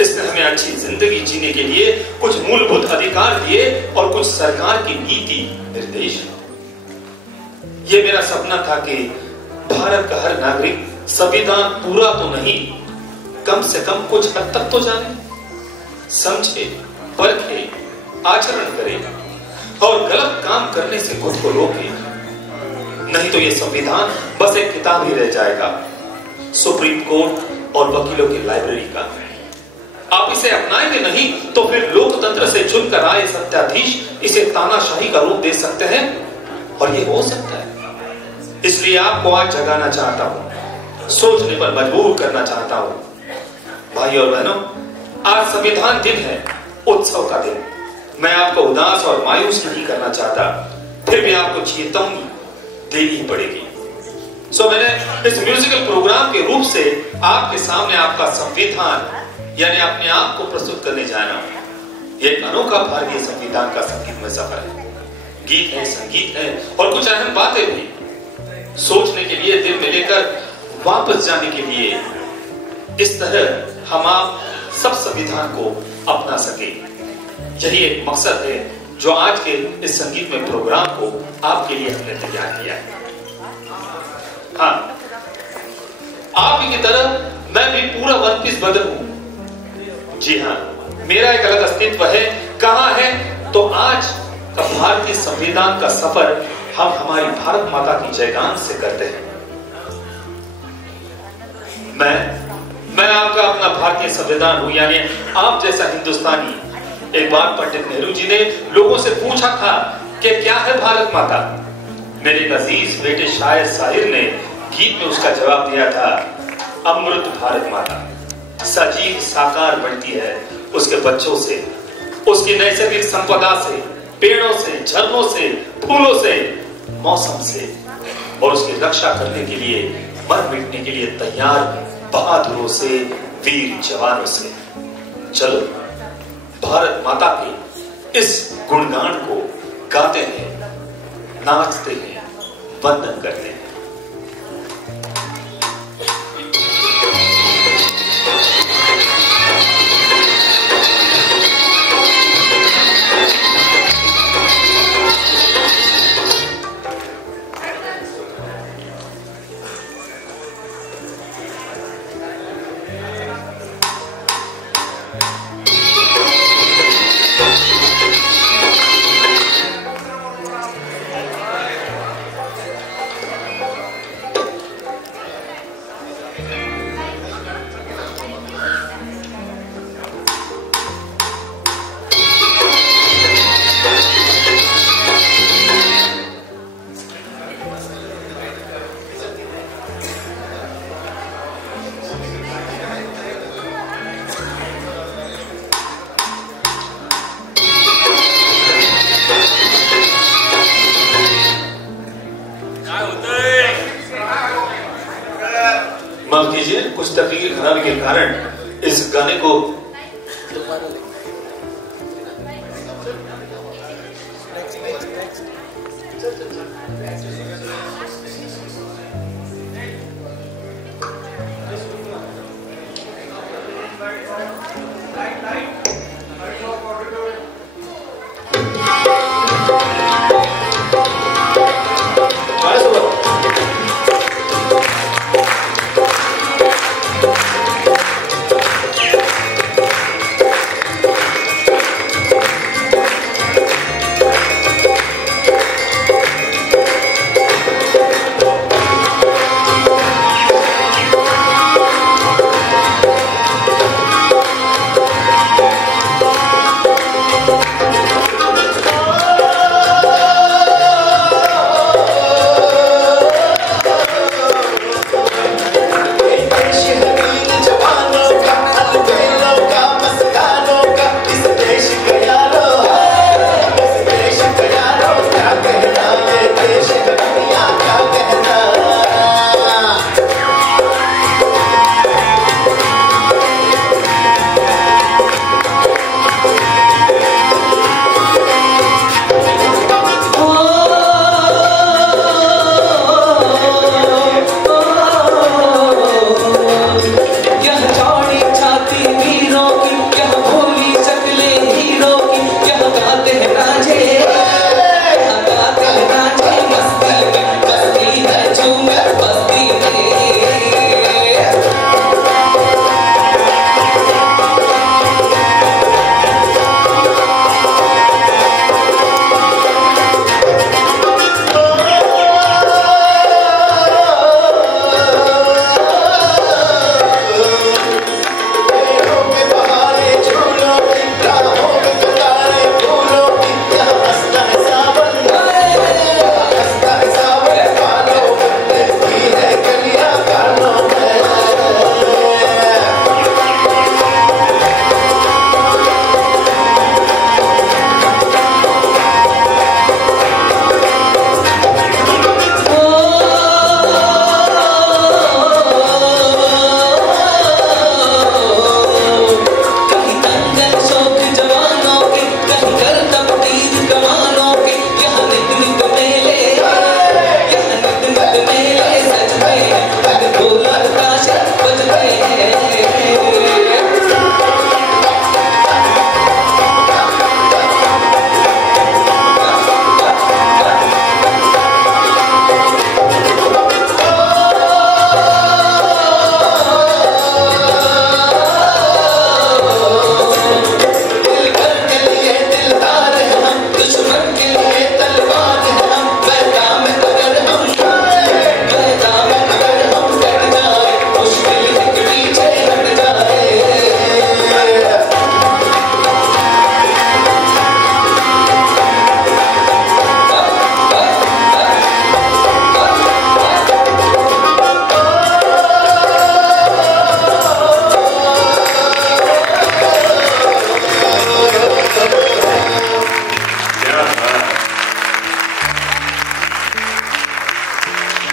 इसने हमें अच्छी जिंदगी जीने के लिए कुछ मूलभूत अधिकार दिए और कुछ सरकार की नीति निर्देश. यह मेरा सपना था कि भारत का हर नागरिक संविधान पूरा तो नहीं, कम से कम कुछ हद तक तो जाने, समझे, परखे, आचरण करे और गलत काम करने से खुद को रोके. नहीं तो यह संविधान बस एक किताब ही रह जाएगा, सुप्रीम कोर्ट और वकीलों की लाइब्रेरी का. आप इसे अपनाएंगे नहीं तो फिर लोकतंत्र से चुनकर आए सत्ताधीश इसे तानाशाही का रूप दे सकते हैं और ये हो सकता है. इसलिए आपको आज जगाना चाहता हूं, सोचने पर मजबूर करना चाहता हूं. भाई और बहनों, आज संविधान दिन है, उत्सव का दिन. मैं आपको उदास और मायूस नहीं करना चाहता, फिर भी आपको चेतावनी देनी ही पड़ेगी. सो मैंने इस म्यूजिकल प्रोग्राम के रूप से आपके सामने आपका संविधान यानी अपने आप को प्रस्तुत करने जा रहा हूं. यह एक अनोखा भारतीय संविधान का संगीत में सफर है. गीत है, संगीत है और कुछ अहम बातें भी. सोचने के लिए, दिल में लेकर वापस जाने के लिए. इस तरह हम आप सब संविधान को अपना सके. यही एक मकसद है जो आज के इस संगीत में प्रोग्राम को आपके लिए हमने तैयार किया है. हाँ, आप ही की तरह मैं भी पूरा वन पीस बदल हूं. जी हाँ, मेरा एक अलग अस्तित्व है. कहां है तो आज का भारतीय संविधान का सफर हम हमारी भारत माता की जयगान से करते हैं. मैं आपका अपना भारतीय संविधान हूं, यानी आप जैसा हिंदुस्तानी. एक बार पंडित नेहरू जी ने लोगों से पूछा था कि क्या है भारत माता. मेरे अजीज बेटे शायर साहिर ने गीत में उसका जवाब दिया था, अमृत भारत माता. सजीव साकार बनती है उसके बच्चों से, उसकी नैसर्गिक संपदा से, पेड़ों से, झरनों से, फूलों से, मौसम से, और उसकी रक्षा करने के लिए, मर मिटने के लिए तैयार बहादुरों से, वीर जवानों से। चलो भारत माता के इस गुणगान को गाते हैं, नाचते हैं, वंदन करते हैं। माफ कीजिए, कुछ तकनीकी खराबी के कारण इस गाने को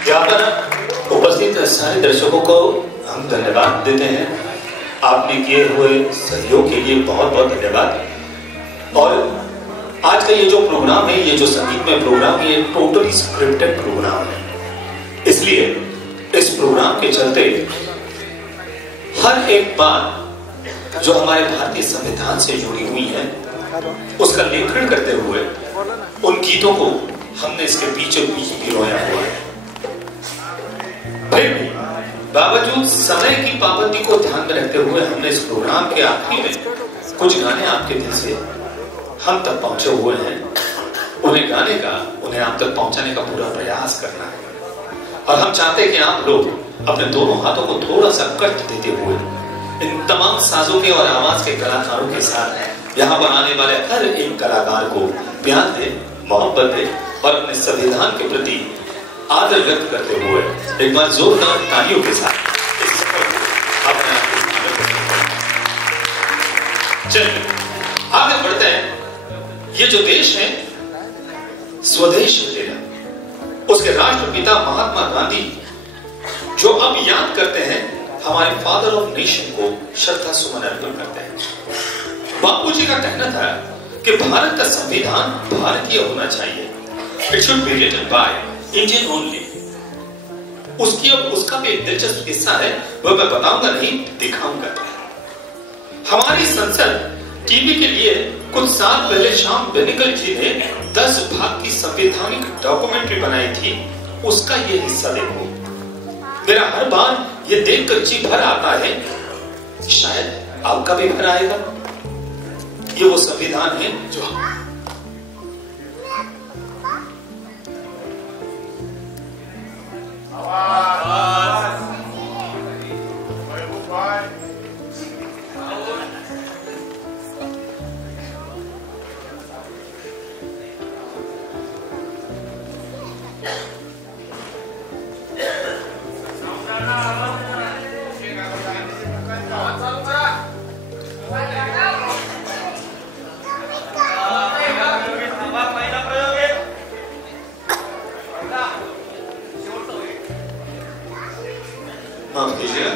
यहाँ पर उपस्थित सारे दर्शकों को हम धन्यवाद देते हैं आपने किए हुए सहयोग के लिए बहुत बहुत धन्यवाद। और आज का ये जो प्रोग्राम है, ये जो संगीतमय प्रोग्राम है, ये टोटली स्क्रिप्टेड प्रोग्राम है। इसलिए इस प्रोग्राम के चलते हर एक बात जो हमारे भारतीय संविधान से जुड़ी हुई है उसका लेखन करते हुए उन गीतों को हमने इसके बीचों बीच पिरोया हुआ है। फिर भी बावजूद समय की पाबंदी को ध्यान में रखते हुए हमने इस प्रोग्राम के आखिरी में कुछ गाने आपके दिल से हम तक पहुंचे हुए हैं, उन्हें गाने का, उन्हें आप तक पहुंचाने का पूरा प्रयास करना है। और हम चाहते हैं कि आप लोग अपने दोनों हाथों को थोड़ा सा कष्ट देते हुए इन तमाम साजों के और आवाज के कलाकारों के साथ यहाँ पर आने वाले हर एक कलाकार को प्यार दे, मोहब्बत दे और अपने संविधान के प्रति आदर व्यक्त करते हुए एक बार जोरदार तालियों के साथ अपने आप चलिए आगे बढ़ते हैं। ये जो देश है स्वदेश है, उसके राष्ट्रपिता महात्मा गांधी जो अब याद करते हैं, हमारे फादर ऑफ नेशन को श्रद्धा सुमन अर्पण करते हैं। बापू जी का कहना था कि भारत का संविधान भारतीय होना चाहिए, it should be written by Indian only. उसका भी एक दिलचस्प किस्सा है, वह मैं बताऊंगा नहीं, दिखाऊंगा। हमारी संसद टीवी के लिए कुछ साल पहले श्याम बेनेगल जी ने 10 भाग की संवैधानिक डॉक्यूमेंट्री बनाई थी, उसका ये हिस्सा देखो। मेरा हर बार ये देखकर जी भर आता है, शायद आपका भी भर आएगा। ये वो संविधान है जो माफ कीजिएगा।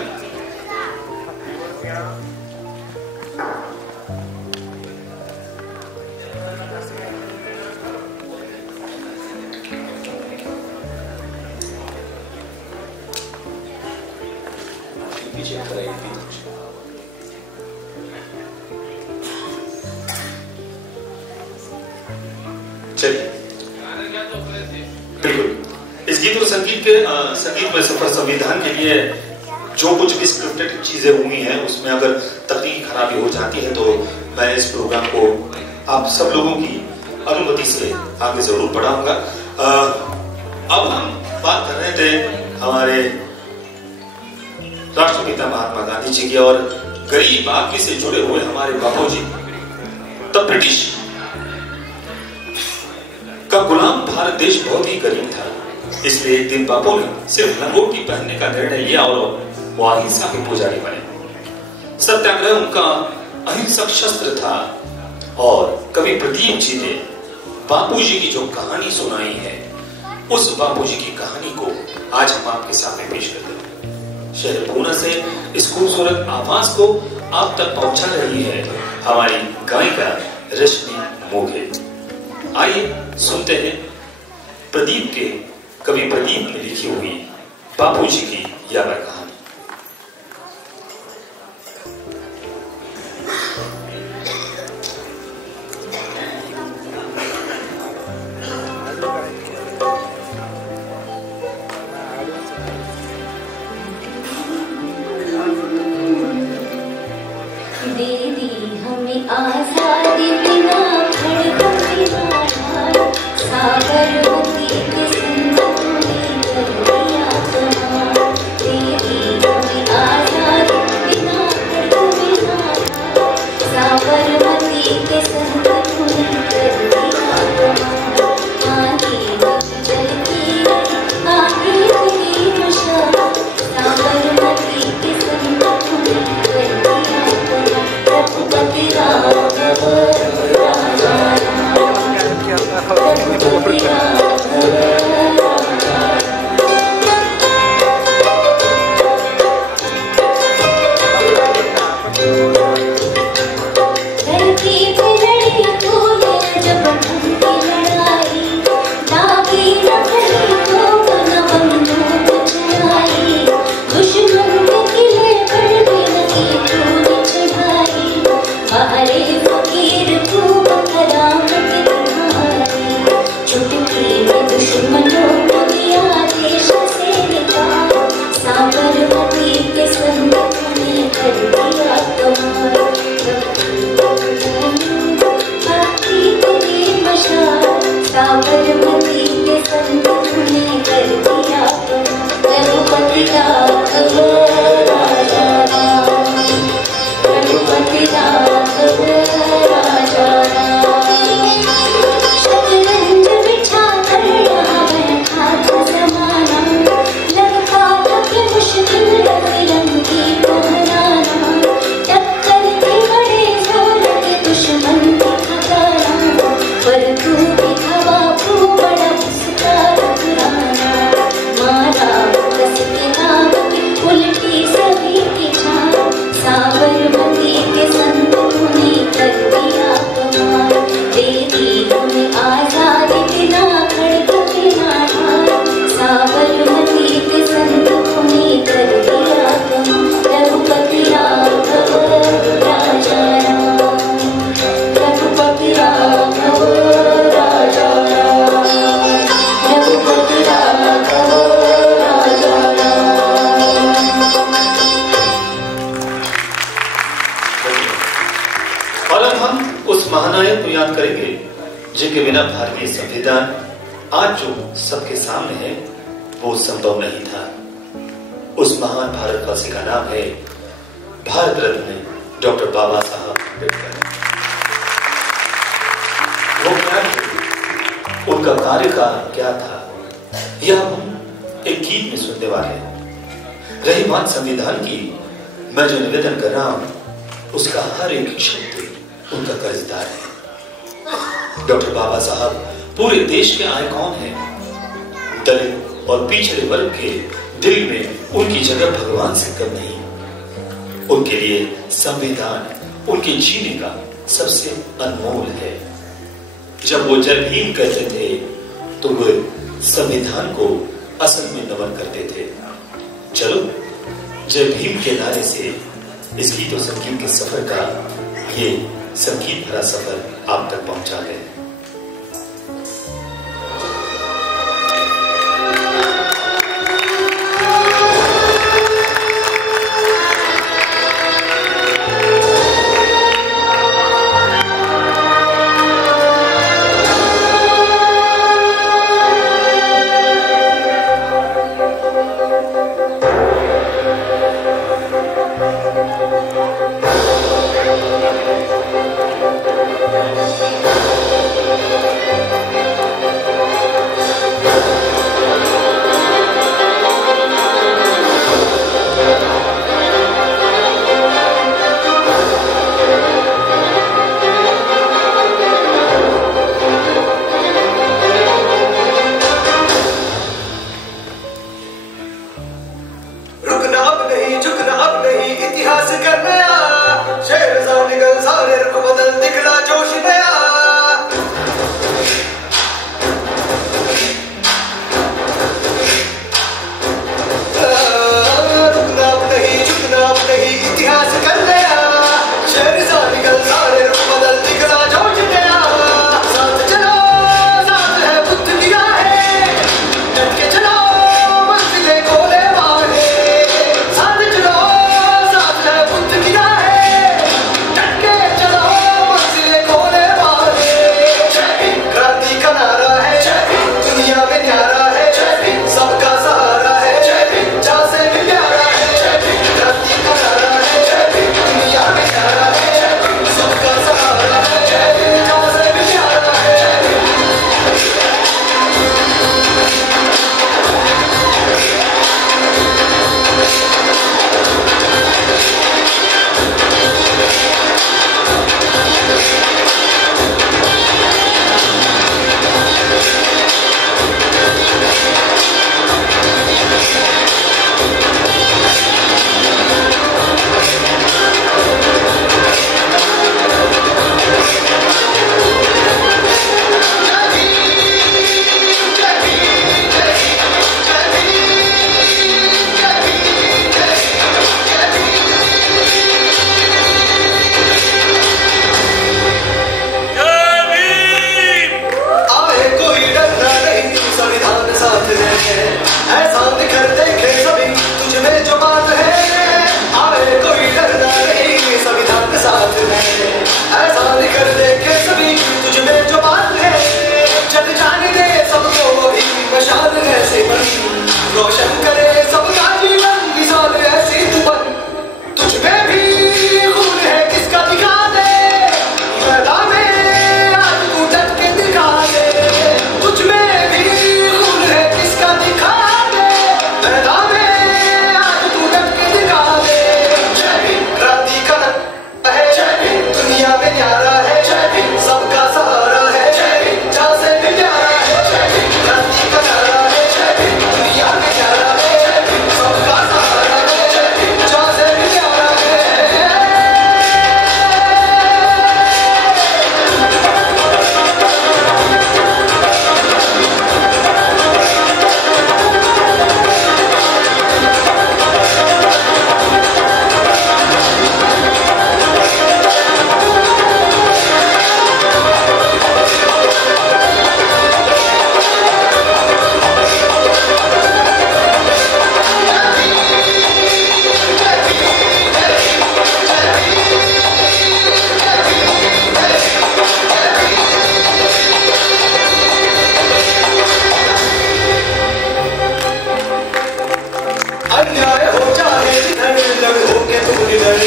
चलिए बिल्कुल, इस गीत और संगीत में सफर संविधान के लिए जो कुछ भी स्क्रिप्टेड चीजें हुई हैं उसमें अगर तकनीकी खराबी हो जाती है तो मैं इस प्रोग्राम को आप सब लोगों की अनुमति से आगे जरूर बढ़ाऊंगा। अब हम बात कर रहे थे हमारे राष्ट्रपिता महात्मा गांधी जी की और गरीब आदमी से जुड़े हुए हमारे बापू जी। तब ब्रिटिश का गुलाम भारत देश बहुत ही गरीब था, इसलिए एक दिन बापू ने सिर्फ लंगोटी पहनने का निर्णय लिया और वो अहिंसा के पुजारी बने। सत्याग्रह उनका अहिंसक शस्त्र था और कवि प्रदीप जी ने बापू जी की जो कहानी सुनाई है, उस बापू जी की कहानी को आज हम आपके सामने पेश करते हैं। शहर पूना से इस खूबसूरत आवाज को आप तक पहुंचा रही है हमारी गायिका रश्मि मोघे। आइए सुनते हैं प्रदीप के, कवि प्रदीप ने लिखी हुई बापू जी की याद कहानी। आजादी बिना धड़कन बिना साबरमती के संग तुम्हें कर दिया जहां। तेरी उस महानायक को याद करेंगे जिनके बिना भारतीय संविधान आज जो सबके सामने है वो संभव नहीं था। उस महान भारतवासी का नाम है भारत रत्न डॉक्टर बाबा साहब अम्बेडकर। वो क्या थे, उनका कार्यकाल क्या था, यह हम एक गीत में सुनने वाले हैं। रही बात संविधान की, मैं जो निवेदन कर रहा हूं उसका हर एक शब्द उनका कर्जदार है। डॉक्टर बाबा साहब पूरे देश के आइकॉन हैं। दलित और पिछड़े वर्ग के दिल में उनकी जगह भगवान से कम नहीं। उनके लिए संविधान उनके जीने का सबसे अनमोल है। जब वो जय भीम कहते थे तो वो संविधान को असल में नमन करते थे। चलो जय भीम के नारे से इस गीत और संगीत के सफर का ये संगीत भरा सफर आप तक पहुंचा है। किधर,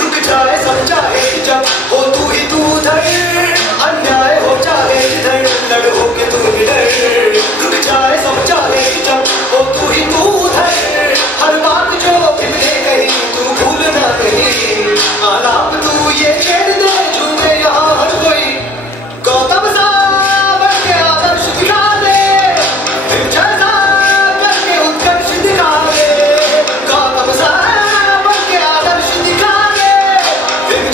रुक जाए सब चाहे जब हो तू ही तू उधर, अन्याय हो चाहे जिधर लड़ हो के तू निडर, रुक जाए सब चाहे जब हो तू ही तू उधर, हर बात जो कितने कही तू भूलना कहीं, आलाप तू ये छेड़ दे झूमे यहाँ हर कोई, गौतम सा बन के आदर्श दिखा दे, जैसा करके उत्कर्ष दिखा दे, गौतम सा बन के आदर्श दिखा दे,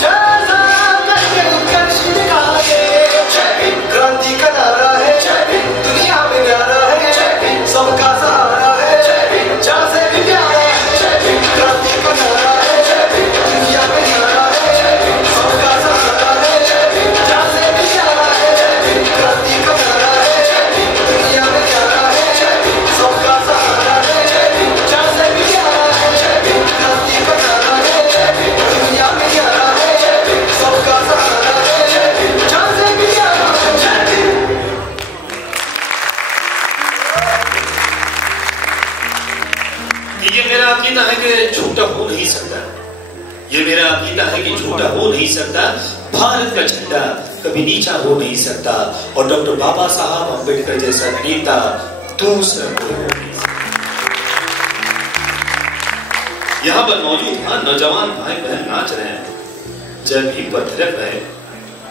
जैसा करके उत्कर्ष दिखा दे। जय भीम क्रांति का नारा है, जय भीम दुनिया में न्यारा है, जय भीम सबका सहारा है, जय भीम जान से भी प्यारा है, जय भीम क्रांति का नारा है, जय भीम दुनिया में न्यारा है, जय भीम सबका सहारा है, जय भीम जान से भी प्यारा है, जय भीम क्रांति का नारा है, जय भीम दुनिया में न्यारा है, जय भीम सबका सहारा है, जय भीम जान से भी प्यारा है, जय भीम क्रांति का नारा है, जय भीम दुनिया में न्यारा है, जय भीम सबका सहारा है, जय भीम जान से भी प्यारा है, जय भीम। ये मेरा अकीदा है कि झूठा हो नहीं सकता, ये मेरा अकीदा है कि झूठा हो नहीं सकता, भारत का झंडा कभी नीचा हो नहीं सकता, और डॉक्टर बाबा साहब अम्बेडकर जैसा नेता दूसरा कोई हो नहीं सकता। यहाँ पर मौजूद नौजवान भाई बहन नाच रहे हैं, जय भीम पर थिरक रहे हैं,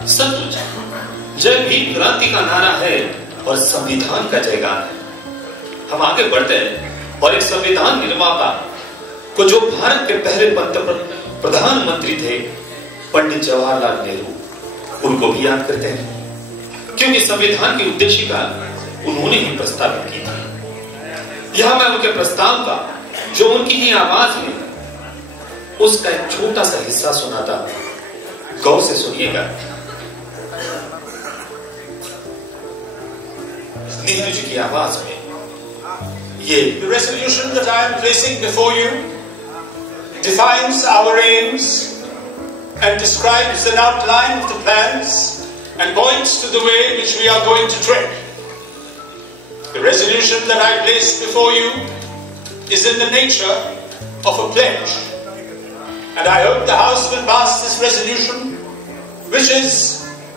सचमुच जय भीम क्रांति का नारा है और संविधान का जयगान है। हम आगे बढ़ते हैं और एक संविधान निर्माता को, जो भारत के पहले प्रधानमंत्री थे, पंडित जवाहरलाल नेहरू, उनको भी याद करते हैं, क्योंकि संविधान की उद्देशिका उन्होंने ही प्रस्तावित की थी। यहां मैं उनके प्रस्ताव का, जो उनकी ही आवाज में, उसका एक छोटा सा हिस्सा सुनाता हूं, गौर से सुनिएगा। नेहरू जी की आवाज में ये The resolution that I am placing before you defines our aims and describes an outline of the plans and points to the way in which we are going to tread. The resolution that I place before you is in the nature of a pledge, and I hope the House will pass this resolution, which is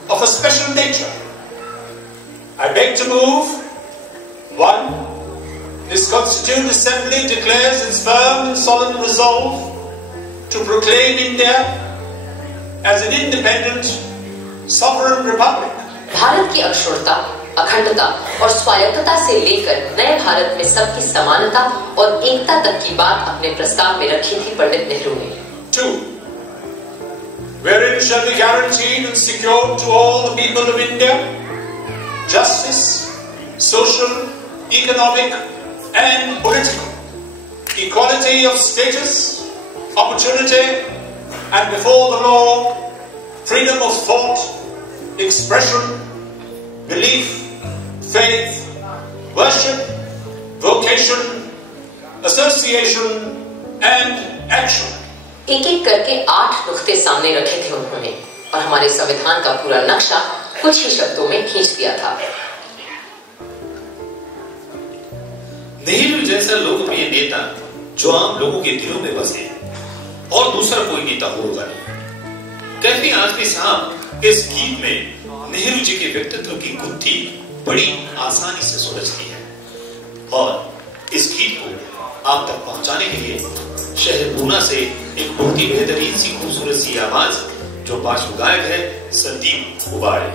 of a special nature. I beg to move: 1. This Constituent Assembly declares its firm and solemn resolve to proclaim India as an independent, sovereign republic. Bharat की अक्षुण्णता, अखंडता और स्वायत्तता से लेकर नए भारत में सबकी समानता और एकता तक की बात अपने प्रस्ताव में रखी थी पंडित नेहरू ने। 2. Wherein shall be guaranteed and secured to all the people of India justice, social, economic and political, equality of status, opportunity, and before the law, freedom of thought, expression, belief, faith, worship, vocation, association, and action. एक एक करके 8 नुक्ते सामने रखे थे उन्होंने, और हमारे संविधान का पूरा नक्शा कुछ ही शब्दों में खींच दिया था। नेहरू जैसा लोकप्रिय नेता जो आम लोगों के दिलों में बसे, और दूसरा कोई नेता होगा नहीं। कैफी आजमी साहब इस गीत में नेहरू जी के व्यक्तित्व की गुत्थी बड़ी आसानी से सुलझती है, और इस गीत को आप तक पहुंचाने के लिए शहर पूना से एक बहुत ही बेहतरीन सी खूबसूरत सी आवाज, जो पार्श्व गायक है संदीप उबाड़े।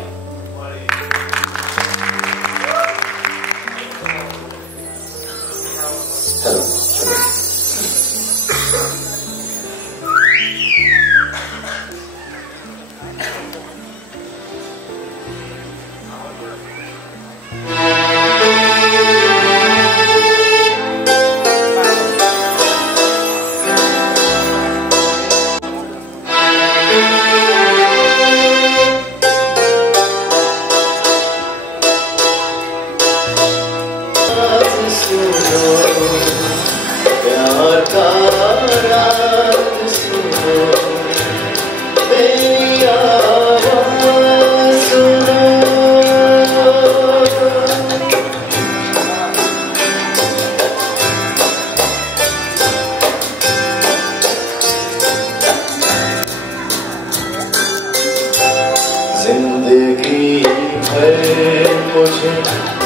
है मुझे